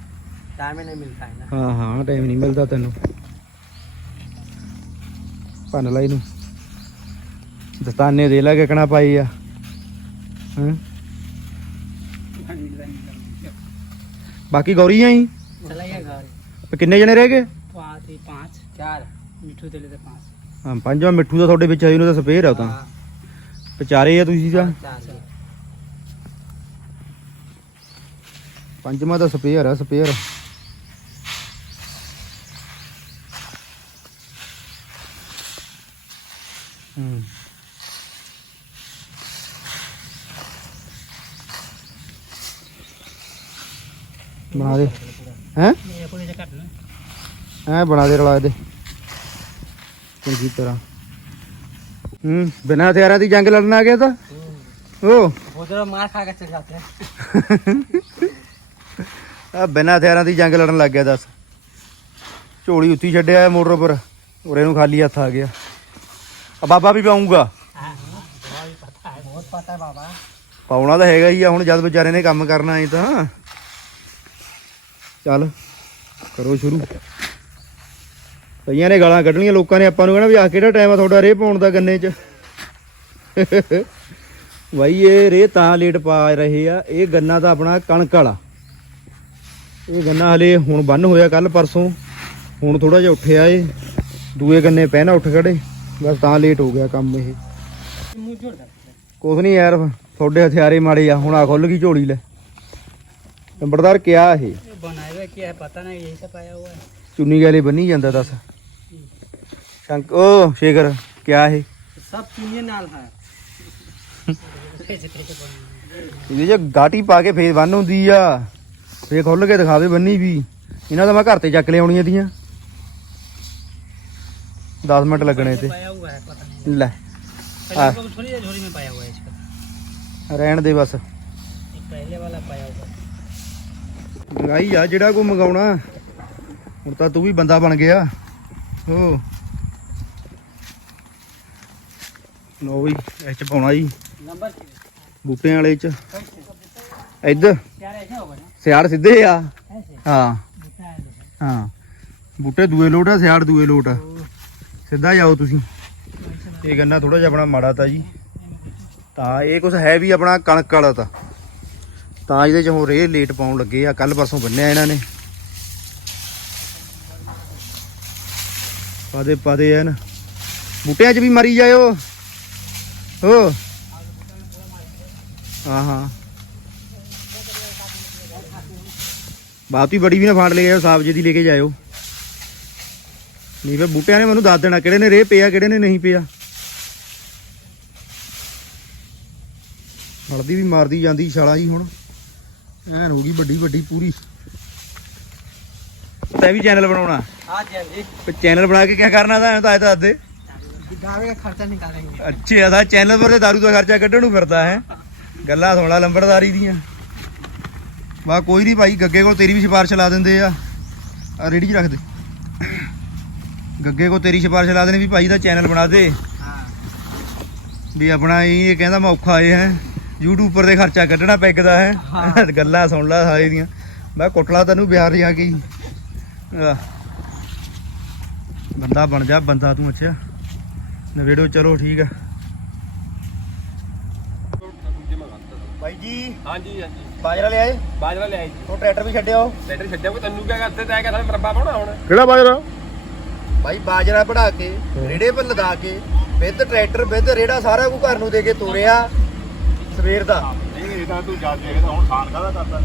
Speaker 1: ਟਾਈਮ ਨਹੀਂ
Speaker 5: ਮਿਲਦਾ
Speaker 1: ਹਾਂ ਹਾਂ ਟਾਈਮ ਨਹੀਂ ਮਿਲਦਾ ਤੈਨੂੰ। ਭੰਨ ਲੈ ਇਹਨੂੰ। ਦਸਤਾਨੇ ਦੇ ਪਾਈ ਆ। ਬਾਕੀ
Speaker 5: ਗੌਰੀ ਆਈ ਚਲਾਇਆ
Speaker 1: ਕਿੰਨੇ ਜਣੇ ਰਹਿ ਗਏ?
Speaker 5: ਪਾਤੀ 5 4 ਮਿੱਠੂ ਤੇ ਲੈ 5
Speaker 1: ਹਾਂ ਪੰਜਵਾਂ ਮਿੱਠੂ ਦਾ ਤੁਹਾਡੇ ਵਿੱਚ ਆਈ ਉਹਨੂੰ ਸਪੇਅਰ ਆ ਤਾਂ। ਵਿਚਾਰੇ ਆ ਤੁਸੀਂ ਤਾਂ। ਪੰਜਵਾਂ ਦਾ ਸਪੇਅਰ ਆ ਸਪੇਅਰ। ਬਣਾ ਦੇ। ਹੈ? ਐ ਬਣਾ ਦੇ ਰਲਾ ਦੇ ਚੰਗੀ ਤਰ੍ਹਾਂ। ਹੂੰ ਬਿਨਾਂ ਹਥਿਆਰਾਂ ਦੀ ਜੰਗ ਲੜਨ ਆ ਗਿਆ ਤਾਂ। ਉਹ
Speaker 5: ਉਧਰ ਮਾਰ ਖਾ ਕੇ ਚਲੇ ਜਾਂਦੇ।
Speaker 1: ਆ ਬਿਨਾਂ ਹਥਿਆਰਾਂ ਦੀ ਜੰਗ ਲੜਨ ਲੱਗ ਗਿਆ ਦੱਸ। ਝੋਲੀ ਉੱਤੀ ਛੱਡਿਆ ਮੋਟਰ ਉੱਪਰ। ਉਰੇ ਨੂੰ ਖਾਲੀ ਹੱਥ ਆ ਗਿਆ। ਆ ਬਾਬਾ ਵੀ ਪਾਉਂਗਾ
Speaker 5: ਬਹੁਤ ਪਤਾ ਹੈ ਬਾਬਾ।
Speaker 1: ਪਾਉਣਾ ਤਾਂ ਹੈਗਾ ਹੀ ਆ ਹੁਣ ਜਦ ਵਿਚਾਰੇ ਨੇ ਕੰਮ ਕਰਨਾ ਹੈ ਤਾਂ। ਚੱਲ, ਕਰੋ ਸ਼ੁਰੂ। ਕਈਆਂ ਨੇ ਗਾਲਾਂ ਕੱਢਣੀਆਂ, ਲੋਕਾਂ ਨੇ ਆਪਾਂ ਨੂੰ ਕਹਿਣਾ ਵੀ ਆਹ ਕਿਹੜਾ ਟਾਈਮ ਆ ਤੁਹਾਡਾ ਰੇਹ ਪਾਉਣ ਦਾ ਗੰਨੇ 'ਚ। ਬਾਈ, ਇਹ ਰੇ ਤਾਂ ਲੇਟ ਪਾ ਰਹੇ ਆ, ਇਹ ਗੰਨਾ ਤਾਂ ਆਪਣਾ ਕਣਕ ਵਾਲਾ। ਇਹ ਗੰਨਾ ਹਲੇ ਹੁਣ ਬੰਨ ਹੋਇਆ ਕੱਲ ਪਰਸੋਂ, ਹੁਣ ਥੋੜਾ ਜਿਹਾ ਉੱਠਿਆ ਏ। ਦੂਏ ਗੰਨੇ ਪਹਿਨਾ ਉੱਠ ਖੜੇ, ਬਸ ਤਾਂ ਲੇਟ ਹੋ ਗਿਆ ਕੰਮ ਇਹ। ਕੁਝ ਨਹੀਂ ਯਾਰ, ਤੁਹਾਡੇ ਹਥਿਆਰੇ ਮਾੜੇ ਆ, ਹੁਣ ਆ ਖੁੱਲ ਗਈ ਝੋਲੀ ਲੈ। ਨੰਬਰਦਾਰ ਕਿਹਾ ਇਹ?
Speaker 5: बनाए हुए क्या है पता नहीं यही सब आया हुआ है
Speaker 1: ਚੁੰਨੀ ਗਾਲੇ ਬੰਨੀ ਜਾਂਦਾ ਦੱਸ ਸ਼ੰਕ ਓ ਸ਼ੇਖਰ ਕਿਆ ਇਹ
Speaker 5: सब चुनिए नाल है कैसे कैसे बनाए
Speaker 1: ਇਹਦੇ ਚ ਗਾਟੀ ਪਾ ਕੇ ਫੇਰ ਬੰਨ ਹੁੰਦੀ ਆ ਫੇਰ ਖੁੱਲ ਕੇ ਦਿਖਾਵੇ ਬੰਨੀ ਵੀ ਇਹਨਾਂ ਦਾ ਮੈਂ ਘਰ ਤੇ ਚੱਕ ਲਿਆਉਣੀਆਂ ਦੀਆਂ 10 ਮਿੰਟ ਲੱਗਣੇ ਤੇ
Speaker 5: पाया हुआ है पता नहीं
Speaker 1: ਲੈ
Speaker 5: पहले
Speaker 1: हाँ।
Speaker 5: को थोड़ी देर झोरी में पाया हुआ है इसका
Speaker 1: ਰਹਿਣ ਦੇ ਬਸ
Speaker 5: एक पहले वाला पाया हुआ
Speaker 1: ਮਹਿੰਗਾਈ ਆ ਜਿਹੜਾ ਕੋ ਮੰਗਾਉਣਾ ਹੁਣ ਤਾਂ ਤੂੰ ਵੀ ਬੰਦਾ ਬਣ ਗਿਆ। ਹੋ। ਲੋ ਇਹ ਚ ਪਾਉਣਾ ਜੀ।
Speaker 5: ਨੰਬਰ
Speaker 1: ਬੂਟਿਆਂ ਵਾਲੇ ਚ। ਇੱਧਰ। ਸਿਆੜ ਸਿੱਧੇ ਆ। ਹਾਂ ਹਾਂ। ਬੂਟੇ ਦੂਏ ਲੋਟ ਆ ਸਿਆੜ ਦੂਏ ਲੋਟ ਆ। ਸਿੱਧਾ ਜਾਓ ਤੁਸੀਂ। ਇਹ ਗੰਨਾ ਥੋੜਾ ਜਿਹਾ ਆਪਣਾ ਮਾੜਾ ਤਾਂ ਜੀ। ਤਾਂ ਇਹ ਕੁਝ ਹੈ ਵੀ ਆਪਣਾ ਕਣਕ ਵਾਲਾ ਤਾਂ। ਤਾਂ ਇਹਦੇ ਚ ਹੁਣ ਰੇ ਲੇਟ ਪਾਉਣ ਲੱਗੇ ਆ ਕੱਲ ਪਰਸੋਂ ਬੰਨਿਆ ਇਹਨਾਂ ਨੇ। ਪਾਦੇ ਪਾਦੇ ਐਨ। ਬੂਟਿਆਂ 'ਚ ਵੀ ਮਰੀ ਜਾਇਓ। ਹੋ। ਹਾਂ ਹਾਂ। ਬਾਤੀ ਬੜੀ ਵੀ ਨਾ ਫਾੜ ਲੈ ਜਾਇਓ ਸਾਫ਼ ਜਿਹੀ ਲੈ ਕੇ ਜਾਇਓ। ਨਹੀਂ ਫਿਰ ਬੂਟਿਆਂ ਨੇ ਮੈਨੂੰ ਦੱਸ ਦੇਣਾ, ਕਿਹੜੇ ਨੇ ਰੇ ਪਿਆ, ਕਿਹੜੇ ਨੇ ਨਹੀਂ ਪਿਆ। ਹਲਦੀ ਵੀ ਮਾਰਦੀ ਜਾਂਦੀ, ਛਾਲਾ ਜੀ ਹੁਣ। ਐਨ ਹੋ ਵੱਡੀ ਵੱਡੀ ਪੂਰੀ। ਤੈ ਵੀ ਚੈਨਲ ਬਣਾਉਣਾ।
Speaker 5: ਹਾਂ
Speaker 1: ਜੀ। ਚੈਨਲ ਬਣਾ ਕੇ ਕੀ ਕਰਨਾ ਤਾਂ ਐਂ ਤਾਂ ਅੱਜ ਦਾਰੂ ਦਾ
Speaker 5: ਖਰਚਾ ਨਿਕਾਲਾਂਗੇ
Speaker 1: ਅੱਛੇ ਆਦਾ ਚੈਨਲ ਪਰ ਦਾਰੂ ਦਾ ਕੱਢਣ ਨੂੰ ਫਿਰਦਾ ਹੈ। ਗੱਲਾਂ ਸੋਣਾ ਲੰਬੜਦਾਰੀ ਦੀਆਂ। ਵਾ ਕੋਈ ਨਹੀਂ ਭਾਈ ਗੱਗੇ ਕੋਲ ਤੇਰੀ ਵੀ ਸਿਫਾਰਿਸ਼ ਲਾ ਦਿੰਦੇ ਆ। ਆ ਰੇੜੀ 'ਚ ਰੱਖ ਦੇ। ਗੱਗੇ ਕੋਲ ਤੇਰੀ ਸਿਫਾਰਿਸ਼ ਲਾ ਦੇਣੀ ਵੀ ਭਾਈ ਦਾ ਚੈਨਲ ਬਣਾ ਦੇ। ਵੀ ਆਪਣਾ ਇਹ ਕਹਿੰਦਾ ਮੈਂ ਔਖਾ ਆਏ ਹੈ। YouTube ਪਰ ਦੇ ਖਰਚਾ ਕੱਢਣਾ ਪੈਗਦਾ ਹੈ। ਗੱਲਾਂ ਸੁਣ ਲੈ ਸਾਰੇ ਦੀਆਂ। ਮੈਂ ਕੁੱਟਲਾ ਤੈਨੂੰ ਬਿਹਾਰ ਜਾ ਕੇ। ਬੰਦਾ ਬਣ ਜਾ ਬੰਦਾ ਤੂੰ ਅੱਛਾ। ਨਵੇੜੋ ਚਲੋ ਠੀਕ ਆ। ਭਾਈ ਜੀ
Speaker 2: ਹਾਂਜੀ ਹਾਂਜੀ।
Speaker 1: ਬਾਜਰਾ ਲਿਆਏ
Speaker 2: ਬਾਜਰਾ ਜੀ।
Speaker 1: ਉਹ ਟਰੈਕਟਰ ਵੀ ਛੱਡਿਓ।
Speaker 2: ਟਰੈਕਟਰ ਛੱਡਿਆ ਕੋਈ ਤੈਨੂੰ ਕਿਆ ਕਰਦੇ ਤੈਂ ਕਹਿੰਦਾ ਮਰੱਬਾ ਪਾਉਣਾ ਹੁਣ।
Speaker 4: ਕਿਹੜਾ ਬਾਜਰਾ?
Speaker 1: ਭਾਈ ਬਾਜਰਾ ਪੜਾ ਕੇ ਰੇੜੇ ਪਰ ਲਗਾ ਕੇ ਵਿਦ ਟਰੈਕਟਰ ਵਿਦ ਰੇੜਾ ਸਾਰਾ ਕੁਝ ਘਰ ਨੂੰ ਦੇ ਕੇ ਤੋਰਿਆ। ਸਵੇਰ ਦਾ।
Speaker 4: ਇਹ ਤਾਂ ਤੂੰ ਜਾ ਕੇ ਹੁਣ ਖਾਨ ਕਾਹਦਾ ਕਰਦਾ?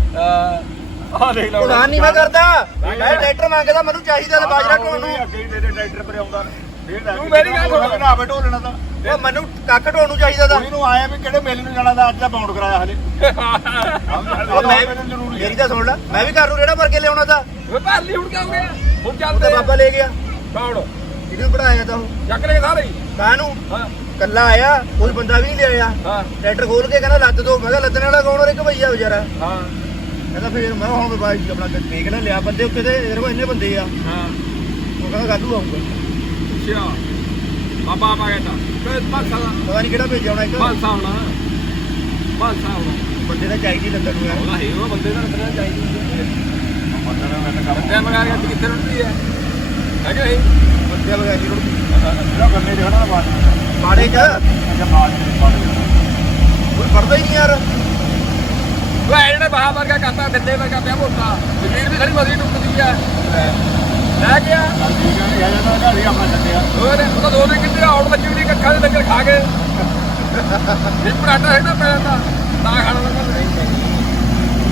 Speaker 2: ਆਹ ਦੇਖ ਲਓ
Speaker 1: ਉਡਾਨ ਨਹੀਂ ਮੈਂ ਕਰਦਾ। ਮੈਂ ਟਰੈਕਟਰ ਮੰਗਦਾ ਮੈਨੂੰ ਚਾਹੀਦਾ ਤੇ ਬਾਜਰਾ ਢੋਣ ਨੂੰ।
Speaker 4: ਅੱਗੇ ਹੀ ਤੇਰੇ ਟਰੈਕਟਰ ਪਰ ਆਉਂਦਾ। ਫੇਰ ਲੈ
Speaker 2: ਤੂੰ ਮੇਰੀ ਗੱਲ ਸੁਣ।
Speaker 4: ਨਾ ਬਟੋ ਲੈਣਾ ਤਾਂ।
Speaker 1: ਉਹ ਮੈਨੂੰ ਕੱਖ ਢੋਣ ਨੂੰ ਚਾਹੀਦਾ ਤਾਂ।
Speaker 4: ਉਹਨੂੰ ਆਇਆ ਵੀ ਕਿਹੜੇ ਮੇਲੇ ਨੂੰ ਜਾਣਾ ਦਾ ਅੱਜ ਦਾ ਬਾਉਂਡ ਕਰਾਇਆ ਹਲੇ।
Speaker 1: ਉਹ ਮੈਂ
Speaker 4: ਜ਼ਰੂਰੀ
Speaker 1: ਮੇਰੀ ਤਾਂ ਸੁਣ ਲੈ ਮੈਂ ਵੀ ਘਰ ਨੂੰ ਰੇੜਾ ਭਰ ਕੇ ਲਿਆਉਣਾ
Speaker 2: ਭਰ ਲਈ ਹੁਣ ਗਿਆ ਹੁਣ
Speaker 1: ਤਾਂ ਬਾਬਾ ਲੈ ਗਿਆ।
Speaker 2: ਕੌਣ
Speaker 1: ਜਿਹਨੂੰ ਪੜਾਇਆ ਤਾਂ ਉਹ।
Speaker 2: ਚੱਕ ਲੈ ਸਾਰੇ ਹੀ।
Speaker 1: ਕਾਹਨੂੰ
Speaker 2: ਹਾਂ।
Speaker 1: ਕੱਲਾ ਆਇਆ ਕੋਈ ਬੰਦਾ ਵੀ ਨਹੀਂ ਲਿਆਇਆ।
Speaker 2: ਹਾਂ।
Speaker 1: ਟਰੈਕਟਰ ਖੋਲ ਕੇ ਕਹਿੰਦਾ ਲੱਦ ਦੋ। ਮੈਂ ਕਿਹਾ ਲੱਦਣ ਵਾਲਾ ਕੌਣ ਔਰ ਇੱਕ ਭਈਆ ਵਿਚਾਰਾ?
Speaker 2: ਹਾਂ।
Speaker 1: ਕਹਿੰਦਾ ਫੇਰ ਮੈਂ ਕਿਹਾ ਹੁਣ ਬਾਈ ਜੀ ਆਪਣਾ ਦੇਖ ਲੈ ਲਿਆ ਬੰਦੇ ਉੱਤੇ ਤੇ ਇਹਦੇ ਕੋਲ ਇੰਨੇ ਬੰਦੇ ਆ।
Speaker 2: ਹਾਂ।
Speaker 1: ਉਹ ਕਹਿੰਦਾ ਕੱਲੂ ਆਉਂਗਾ
Speaker 2: ਅੱਛਾ। ਬਾਬਾ ਆ ਗਿਆ ਤਾਂ ਕਿ ਪਾਸਾ
Speaker 1: ਪਤਾ ਨਹੀਂ ਕਿਹੜਾ ਭੇਜਿਆ ਹੋਣਾ ਇੱਕ।
Speaker 2: ਪਾਸਾ ਆਉਣਾ ਪਾਸਾ ਆਉਣਾ
Speaker 1: ਬੰਦੇ ਦਾ ਚਾਹੀਦੀ ਲੱਦਣ ਨੂੰ ਯਾਰ।
Speaker 2: ਉਹਦਾ ਹੈ ਉਹ ਬੰਦੇ ਦਾ ਰੱਖਣਾ ਚਾਹੀਦਾ। ਬੰਦੇ ਮਗਾ ਗਿਆ ਕਿੱਥੇ ਰੁੱਟਦੀ ਹੈ ਹੈ ਕਿ ਨਹੀਂ
Speaker 1: ਨਹੀਂ
Speaker 4: ਜਿਹੜਾ ਗੰਨੇ ਦੇ ਖੜਾ ਨਾ ਬਾਅਦ
Speaker 1: ਬਾੜੇ ਚ?
Speaker 4: ਅੱਛਾ ਬਾਅਦ ਬਾਅਦ
Speaker 1: ਕੋਈ ਪੜਦਾ ਹੀ ਨਹੀਂ ਯਾਰ।
Speaker 2: ਉਹ ਇਹ ਜਿਹੜੇ ਬਾਹਾਂ ਵਰਗਾ ਕਰਤਾ ਦਿੱਤੇ ਵਰਗਾ ਪਿਆ ਮੋਟਾ। ਜ਼ਮੀਨ ਵੀ ਖੜੀ ਮਦੀ ਟੁੱਟਦੀ ਹੈ ਲੈ। ਗਿਆ
Speaker 4: ਠੀਕ ਹੈ ਇਹ ਜਾਂਦਾ ਘਰ ਹੀ ਆਪਣਾ ਛੱਡਿਆ।
Speaker 2: ਹੋਰ ਉਹ ਤਾਂ ਦੋ ਦਿਨ ਕਿੱਥੇ ਆਉਣ ਲੱਗੀ ਨਹੀਂ ਕੱਖਾਂ ਦੇ ਡੰਗਰ ਖਾ ਗਏ ਇਹ ਪਰਾਟਾ ਹੈ ਨਾ ਪੈਣਾ ਤਾਂ ਖਾਣਾ ਲੱਗਾ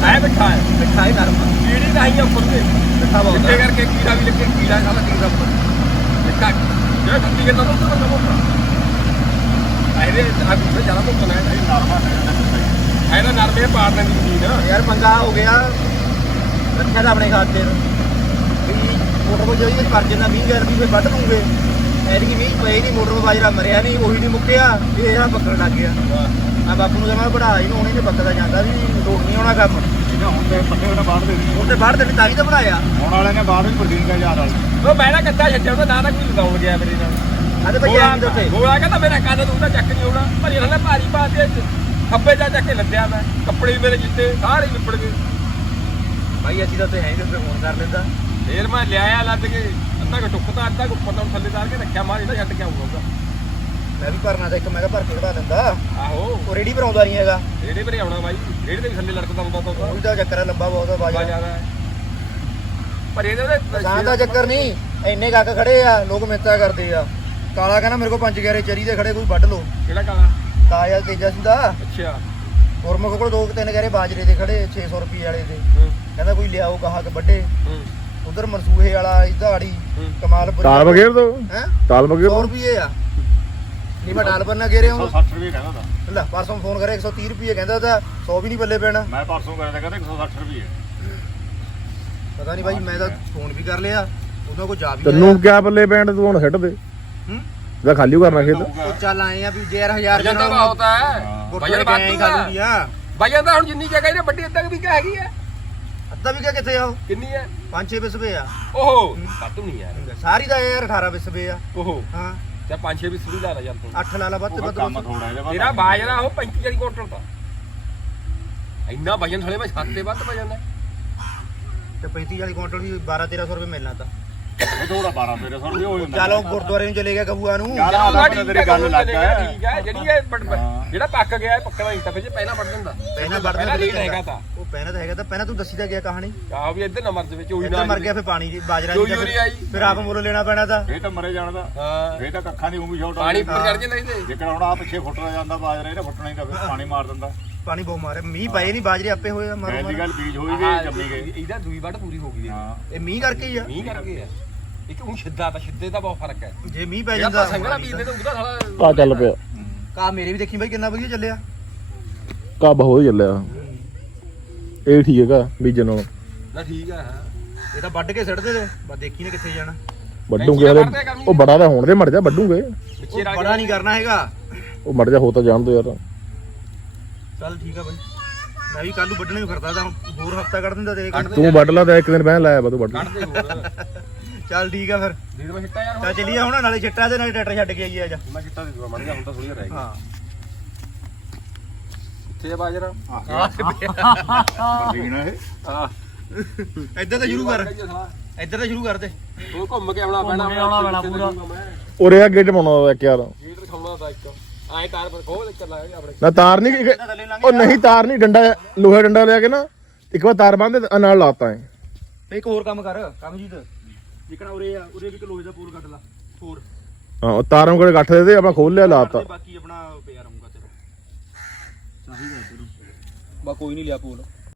Speaker 2: ਆਏ ਬਿਠਾ ਹੈ
Speaker 1: ਨਰਮ
Speaker 2: ਕੀੜੀ ਤਾਂ ਆਈ ਉੱਪਰ ਤੇ
Speaker 1: ਬਹੁਤ
Speaker 2: ਕਰਕੇ ਕੀੜਾ ਵੀ ਲੱਗੇ ਕੀੜਾ ਖਾਲਾ ਕੀੜਾ ਉੱਪਰ ਆ ਨਾ ਮਸ਼ੀਨ
Speaker 1: ਯਾਰ ਪੰਗਾ ਹੋ ਗਿਆ। ਰੱਖਿਆ ਤਾਂ ਆਪਣੇ ਖਾਤੇ ਨੂੰ। ਵੀ ਮੋਟਰ ਕੋ ਜਿਹੜੀ ਕਰ ਜਨਾ 20000 ਰੁਪਏ ਵੱਢ ਦੂੰਗੇ। ਐਤਕੀ ਮੀਂਹ ਪਏ ਨਹੀਂ ਮੋਟਰ ਕੋ ਬਾਜਰਾ ਮਰਿਆ ਨਹੀਂ ਉਹੀ ਨਹੀਂ ਮੁੱਕਿਆ ਇਹ ਇਹਦਾ ਬੱਕਰ ਲੱਗ ਗਿਆ। ਮੈਂ ਬਾਪੂ ਨੂੰ ਕਹਿੰਦਾ ਬੜਾ ਇਹਨੂੰ ਹੁਣੇ ਨੇ ਬੱਕਦਾ ਜਾਂਦਾ ਵੀ ਨਹੀਂ ਹੋਣਾ ਕੰਮ।
Speaker 4: ਇਹਦਾ ਹੁਣ ਤੇ ਪੱਕੇ ਉਹਨੇ ਬਾਹਰ ਦੇ ਦਿੱਤੇ।
Speaker 1: ਉਹ ਤੇ ਬਾਹਰ ਤੇ ਤਾਂ ਹੀ ਤਾਂ ਬਣਾਇਆ।
Speaker 4: ਹੁਣ ਵਾਲੇ ਨੇ ਬਾਹਰ ਵੀ ਪ੍ਰਦੀਨ ਦਾ ਯਾਰ ਵਾਲੇ।
Speaker 2: ਉਹ ਮੈਂ ਨਾ ਕੱਚਾ ਛੱਡਿਆ ਉਹਦਾ ਨਾ ਤਾਂ ਕੋਈ ਲਗਾਉਣ ਗਿਆ ਮੇਰੇ ਨਾਲ।
Speaker 1: ਆਦੇ ਭਈਆ ਆਂਦੇ ਉੱਤੇ
Speaker 2: ਗੋਲਾ ਕਹਿੰਦਾ ਮੇਰਾ ਕੰਨ ਤਾਂ ਚੱਕ ਨਹੀਂ ਨੇ ਭਾਰੀ ਪਾ ਕੇ ਖੱਬੇ ਜਾ ਚੱਕ ਕੇ ਲੱਦਿਆ ਮੈਂ। ਕੱਪੜੇ ਵੀ ਮੇਰੇ ਜਿੱਤੇ ਸਾਰੇ ਲਿਪੜ ਗਏ।
Speaker 1: ਭਾਈ ਅਸੀਂ ਤਾਂ ਉੱਤੇ ਹੈ ਨਹੀਂ ਤੇ ਫੋਨ ਕਰ ਲੈਂਦਾ।
Speaker 2: ਫੇਰ ਮੈਂ ਲਿਆਇਆ ਲੱਦ ਕੇ ਅੱਧਾ ਕੁ ਟੁੱਕਦਾ ਅੱਧਾ ਕੁ ਉੱਪਰ ਤੋਂ ਥੱਲੇ ਤਾਰ ਕੇ ਰੱਖਿਆ ਮਾਰ ਇਹਦਾ ਛੱਡ ਕੇ ਆਊਗਾ
Speaker 1: ਮੈਂ ਵੀ ਭਰਨਾ ਤਾਂ ਇੱਕ ਮੈਂ ਕਿਹਾ ਭਰ ਕੇ ਕਢਾ ਦਿੰਦਾ।
Speaker 2: ਆਹੋ।
Speaker 1: ਉਹ ਰੇੜੀ ਪਰ ਆਉਂਦਾ ਨਹੀਂ ਹੈਗਾ।
Speaker 2: ਰੇੜੇ ਭਰੇ ਆਉਣਾ ਬਾਈ ਰੇੜੇ ਦੇ ਵੀ ਥੱਲੇ ਲੜਕਦਾ ਹੁੰਦਾ ਤਾਂ
Speaker 1: ਉਹੀ ਤਾਂ ਚੱਕਰ ਹੈ ਲੰਬਾ ਬਹੁਤ ਆ
Speaker 2: ਬਾ
Speaker 1: ਬਾਜਰਾ
Speaker 2: ਜ਼ਿਆਦਾ ਹੈ। ਪਰ ਇਹਦੇ ਉਹਦੇ
Speaker 1: ਗਾਂ ਦਾ ਚੱਕਰ ਨਹੀਂ ਇੰਨੇ ਕੱਕ ਖੜੇ ਆ ਲੋਕ ਮਿੰਤਾ ਕਰਦੇ ਆ। ਕਾਲਾ ਕਹਿੰਦਾ ਮੇਰੇ ਕੋਲ ਪੰਜ ਗਿਆਰੇ ਚਰੀ ਦੇ ਖੜੇ ਕੋਈ ਵੱਢ ਲੋ
Speaker 2: ਕਿਹੜਾ ਕਾਲਾ?
Speaker 1: ਕਾਇਆ ਤੇਜਾ ਸੀ ਦਾ।
Speaker 2: ਅੱਛਾ।
Speaker 1: ਗੁਰਮੁਖ ਕੋਲ ਦੋ ਕੁ ਤਿੰਨ ਗਿਆਰੇ ਬਾਜਰੇ ਦੇ ਖੜੇ 600 ਰੁਪਏ ਵਾਲੇ ਦੇ।
Speaker 2: ਹੂੰ।
Speaker 1: ਕਹਿੰਦਾ ਕੋਈ ਲਿਆਓ ਕਹਾ ਕੇ ਵੱਡੇ।
Speaker 2: ਹੂੰ।
Speaker 1: ਉਧਰ ਮਨਸੂਹੇ ਵਾਲਾ ਇਧਾੜੀ
Speaker 2: ਹੂੰ।
Speaker 1: ਕਮਾਲਪੁਰ
Speaker 6: ਤਾਲ ਬਗੇਰ ਦੋ?
Speaker 1: ਹੈ?
Speaker 6: ਤਾਲ ਬਗੇਰ
Speaker 1: 100 ਰੁਪਏ ਆ। ਨਹੀਂ ਮੈਂ ਡਾਲਪਰ ਨਾ ਘੇਰੇ ਹਾਂ
Speaker 4: 160 ਰੁਪਏ ਕਹਿੰਦਾ ਤਾ।
Speaker 1: ਲੈ ਪਰਸੋਂ ਫੋਨ ਕਰਿਆ 130 ਰੁਪਏ ਕਹਿੰਦਾ ਤਾਂ 100 ਵੀ ਨਹੀਂ ਬੱਲੇ ਪੈਣਾ।
Speaker 4: ਮੈਂ ਪਰਸੋਂ ਕਰਿਆ ਤਾਂ ਕਹਿੰਦਾ 160 ਰੁਪਏ।
Speaker 1: ਪਤਾ ਨਹੀਂ ਬਾਈ ਮੈਂ ਤਾਂ ਫੋਨ ਵੀ ਕਰ ਲਿਆ ਉਹਨਾਂ ਕੋ ਜਾ ਵੀ
Speaker 6: ਤੈਨੂੰ ਕਿਆ ਬੱਲੇ ਪੈਣ ਤੂੰ ਹੁਣ ਛੱਡ ਦੇ।
Speaker 1: ਹੂੰ?
Speaker 6: ਇਹਦਾ ਖਾਲੀ ਕਰਨਾ ਖੇਤ?
Speaker 1: ਉਹ ਚੱਲ ਆਏ ਆ ਵੀ ਜੇ ਯਾਰ ਹਜ਼ਾਰ
Speaker 2: ਵਜਨ ਤਾਂ ਬਹੁਤ ਹੈ। ਵਜਨ ਵਾਧੂ
Speaker 1: ਖਾ ਲੂਗੀ
Speaker 2: ਹੈ।
Speaker 1: ਆ।
Speaker 2: ਵਜਨ ਤਾਂ ਹੁਣ ਜਿੰਨੀ ਜਗ੍ਹਾ ਇਹਨੇ ਵੱਡੀ ਅੱਧਾ ਵੀ ਹੈਗੀ ਹੈ?
Speaker 1: ਅੱਧਾ ਵੀ ਕਿੱਥੇ ਆ ਉਹ?
Speaker 2: ਕਿੰਨੀ ਹੈ?
Speaker 1: 5-6 ਵਿਸਵੇ ਆ।
Speaker 2: ਓਹੋ। ਵਾਧੂ ਨਹੀਂ ਯਾਰ।
Speaker 1: ਸਾਰੀ ਦਾ ਯਾਰ 18 ਵਿਸਵੇ ਆ।
Speaker 2: ਓਹੋ।
Speaker 1: ਹਾਂ।
Speaker 2: ਤੇ 5-6 ਵੀ ਸੂਈ ਲਾ ਲੈ ਯਾਰ ਤੂੰ।
Speaker 1: 8 ਲਾ ਲਾ ਵੱਧ ਤੇ
Speaker 4: ਉਹ
Speaker 1: ਵੱਧ
Speaker 4: ਕੰਮ ਥੋੜਾ ਇਹਦੇ ਬਾਅਦ
Speaker 2: ਤੇਰਾ ਬਾਜਰਾ ਉਹ 35 ਵਾਲੀ ਕੁਇੰਟਲ ਦਾ। ਇੰਨਾ ਵਜਨ ਥਲੇ ਮੈਂ ਛੱਤ ਤੇ ਵੱਧ ਵਜਨ ਹੈ।
Speaker 1: ਤੇ 35 ਵਾਲੀ ਕੁਇੰਟਲ ਵੀ 12-1300 ਰੁਪਏ ਮਿਲਣਾ ਤਾਂ।
Speaker 4: ਉਹ ਥੋੜਾ 12 1300 ਰੁਪਏ ਹੋ ਜਾਂਦਾ।
Speaker 1: ਚੱਲ ਉਹ ਗੁਰਦੁਆਰੇ ਨੂੰ ਚਲੇ ਗਿਆ ਕਬੂਆ ਨੂੰ।
Speaker 4: ਚੱਲ ਆ
Speaker 2: ਠੀਕ
Speaker 4: ਤੇਰੀ
Speaker 2: ਹੈ,
Speaker 4: ਗੱਲ ਲੱਗ ਹੈ
Speaker 2: ਠੀਕ ਹੈ ਜਿਹੜੀ ਇਹ
Speaker 4: ਹਾਂ।
Speaker 2: ਜਿਹੜਾ ਪੱਕ ਗਿਆ ਇਹ ਪੱਕਾ ਨਹੀਂ ਤਾਂ ਫਿਰ ਪਹਿਲਾਂ ਪੜ ਜਾਂਦਾ।
Speaker 1: ਪਹਿਲਾਂ
Speaker 2: ਪਹਿਲਾਂ ਨਹੀਂ ਹੈਗਾ ਤਾਂ।
Speaker 1: ਉਹ ਪਹਿਲਾਂ ਤਾਂ ਹੈਗਾ ਤਾਂ ਪਹਿਲਾਂ ਤੂੰ ਦੱਸੀ ਤਾਂ ਗਿਆ ਕਹਾਣੀ।
Speaker 2: ਆਹ ਵੀ ਇੱਧਰ ਨਾ ਮਰ ਜਾਵੇ ਚੋਈ
Speaker 1: ਇੱਧਰ
Speaker 2: ਨਾ
Speaker 1: ਮਰ ਗਿਆ ਫਿਰ ਪਾਣੀ ਦੀ ਬਾਜਰਾ ਨਹੀਂ
Speaker 2: ਹੋਰੀ ਆਈ।
Speaker 1: ਫਿਰ ਆਪ ਮੁੱਲ ਲੈਣਾ ਪੈਣਾ ਤਾਂ।
Speaker 4: ਇਹ ਤਾਂ ਮਰੇ ਜਾਣਦਾ
Speaker 2: ਹਾਂ।
Speaker 4: ਇਹ ਤਾਂ ਕੱਖਾਂ ਦੀ ਉਮੀ ਛੋਟ
Speaker 2: ਪਾਣੀ ਉੱਪਰ ਚੜ ਜਾਂਦਾ ਇਹਦੇ।
Speaker 4: ਜੇਕਰ ਹੁਣ ਆ ਪਿੱਛੇ ਫੁੱਟਣਾ ਜਾਂਦਾ ਬਾਜਰਾ ਇਹਦਾ ਫੁੱਟਣਾ ਹੀ ਤਾਂ ਫਿਰ ਪਾਣੀ ਮਾਰ ਦਿੰਦਾ।
Speaker 1: ਪਾਣੀ ਬਹੁਤ ਮਾਰੇ ਮੀਂਹ ਪਏ ਨਹੀਂ ਬਾਜਰੇ ਆਪੇ ਹੋਏ ਆ ਮਾਰੋ
Speaker 4: ਐਂ ਦੀ
Speaker 1: ਮਾਰ।
Speaker 4: ਗੱਲ ਬੀਜ ਹੋਈ ਗਈ ਜੰਮੀ ਗਈ।
Speaker 2: ਇਹਦਾ ਦੂਈ ਵੱਢ ਪੂਰੀ ਹੋ ਗਈ।
Speaker 4: ਹਾਂ।
Speaker 1: ਇਹ ਮੀਂਹ ਕਰਕੇ ਹੀ ਆ।
Speaker 2: ਮੀਂਹ ਕਰਕੇ ਆ। ਇੱਕ ਉਹ ਛਿੱਦਾ ਤਾਂ ਛਿੱਦੇ ਦਾ ਬਹੁਤ ਫ਼ਰਕ ਹੈ।
Speaker 1: ਜੇ ਮੀਂਹ ਪੈ ਜਾਂਦਾ
Speaker 2: ਸੰਗਲਾ ਪੀਂਦੇ ਤਾਂ ਉਹਦਾ ਸਾਲਾ
Speaker 6: ਕਾ ਚੱਲ ਪਿਆ।
Speaker 1: ਕਾ ਮੇਰੇ ਵੀ ਦੇਖੀ ਬਾਈ ਕਿੰਨਾ ਵਧੀਆ ਚੱਲਿਆ।
Speaker 6: ਕਾ ਬਹੁਤ ਚੱਲਿਆ। ਇਹ ਠੀਕ ਹੈਗਾ ਬੀਜਣ ਨਾਲੋਂ।
Speaker 2: ਨਾ ਠੀਕ ਆ ਹਾਂ।
Speaker 1: ਇਹ ਤਾਂ ਵੱਢ ਕੇ ਸਿੱਟਦੇ ਤੇ ਬਸ ਦੇਖੀ ਨੇ ਕਿੱਥੇ ਜਾਣਾ।
Speaker 6: ਵੱਡੂਗੇ ਹਲੇ। ਉਹ ਬੜਾ ਤਾਂ ਹੋਣ ਦੇ ਮਰ ਜਾ ਵੱਡੂਗੇ
Speaker 1: ਬੜਾ ਨਹੀਂ ਕਰਨਾ ਹੈਗਾ।
Speaker 6: ਉਹ ਮਰ ਜਾ ਹੋ ਤਾਂ ਜਾਣ ਦੋ ਯਾਰ।
Speaker 1: ਚੱਲ ਠੀਕ ਆ ਬਾਈ। ਮੈਂ ਵੀ ਕੱਲ ਨੂੰ ਵੱਢਣੇ ਨੂੰ ਫਿਰਦਾ ਤਾਂ ਹੋਰ ਹਫਤਾ ਕੱਢ ਦਿੰਦਾ ਕੋਲ
Speaker 6: ਤੂੰ ਵੱਢ ਲਾ ਤਾਂ ਇੱਕ ਦਿਨ ਪਹਿਲਾਂ ਲਾਇਆ ਵਾ ਤੂੰ ਵੱਢ
Speaker 2: ਹੋਰ।
Speaker 1: ਚੱਲ ਠੀਕ ਆ ਫਿਰ।
Speaker 2: ਦੇ ਦੇ ਛਿੱਟਾ ਯਾਰ
Speaker 1: ਚੱਲ ਚੱਲੀਏ ਹੁਣ ਨਾਲੇ ਚਿੱਟਾ ਤੇ ਨਾਲੇ ਟਰੈਕਟਰ ਛੱਡ ਕੇ ਆਈਏ ਅੱਜ
Speaker 2: ਮੈਂ ਛਿੱਟਾ ਦੇ ਦੂਗਾ ਮੜ ਜਾ ਹੁਣ ਤਾਂ ਥੋੜੀ ਰਹਿ ਗਈ।
Speaker 1: ਹਾਂ।
Speaker 2: ਕਿੱਥੇ ਆ ਬਾਜਰਾ?
Speaker 4: ਬੀਣਾ ਇਹ।
Speaker 2: ਹਾਂ
Speaker 1: ਇੱਧਰ ਤਾਂ ਸ਼ੁਰੂ ਕਰ। ਇੱਧਰ ਤਾਂ ਸ਼ੁਰੂ ਕਰ ਦੇ
Speaker 2: ਉਹ ਘੁੰਮ ਕੇ ਆਉਣਾ ਪੈਣਾ ਆਉਣਾ ਪੈਣਾ ਪੂਰਾ।
Speaker 6: ਉਰੇ ਆ ਗੇਟ ਪਾਉਣਾ ਇੱਕ ਯਾਰ।
Speaker 2: ਗੇਟ ਦਿਖਾਉਣਾ ਤਾਂ ਇੱਕ। ਆਏ ਤਾਰ ਪਰ ਖੋਲ ਚੱਲਾ ਆਪਣੇ
Speaker 6: ਨਾ ਤਾਰ ਨਹੀਂ ਉਹ ਨਹੀਂ ਤਾਰ ਨਹੀਂ ਡੰਡਾ ਲੋਹੇ ਡੰਡਾ ਲਿਆ ਕੇ ਨਾ ਇੱਕ ਵਾਰ ਤਾਰ ਬੰਨ੍ਹ ਦੇ ਨਾਲ ਲਾਤਾ ਹੈ
Speaker 1: ਤੇ ਇੱਕ ਹੋਰ ਕੰਮ ਕਰ ਕਮਜੀਤ ਜਿਕਣਾ ਉਰੇ ਆ ਉਰੇ ਵੀ ਕਿ ਲੋਹੇ ਦਾ ਪੂਰ ਕੱਢ ਲਾ ਹੋਰ।
Speaker 6: ਹਾਂ ਉਹ ਤਾਰਾਂ ਕੋਲ ਗੱਠ ਦੇ ਦੇ ਆਪਾਂ ਖੋਲ ਲਿਆ ਲਾਤਾ
Speaker 1: ਬਾਕੀ ਆਪਣਾ ਪਿਆ ਰਹੂਗਾ ਤੇਰਾ। ਚਾਹੀਦਾ ਤੈਨੂੰ। ਬਾ ਕੋਈ ਨਹੀਂ ਲਿਆ ਪੂਲ।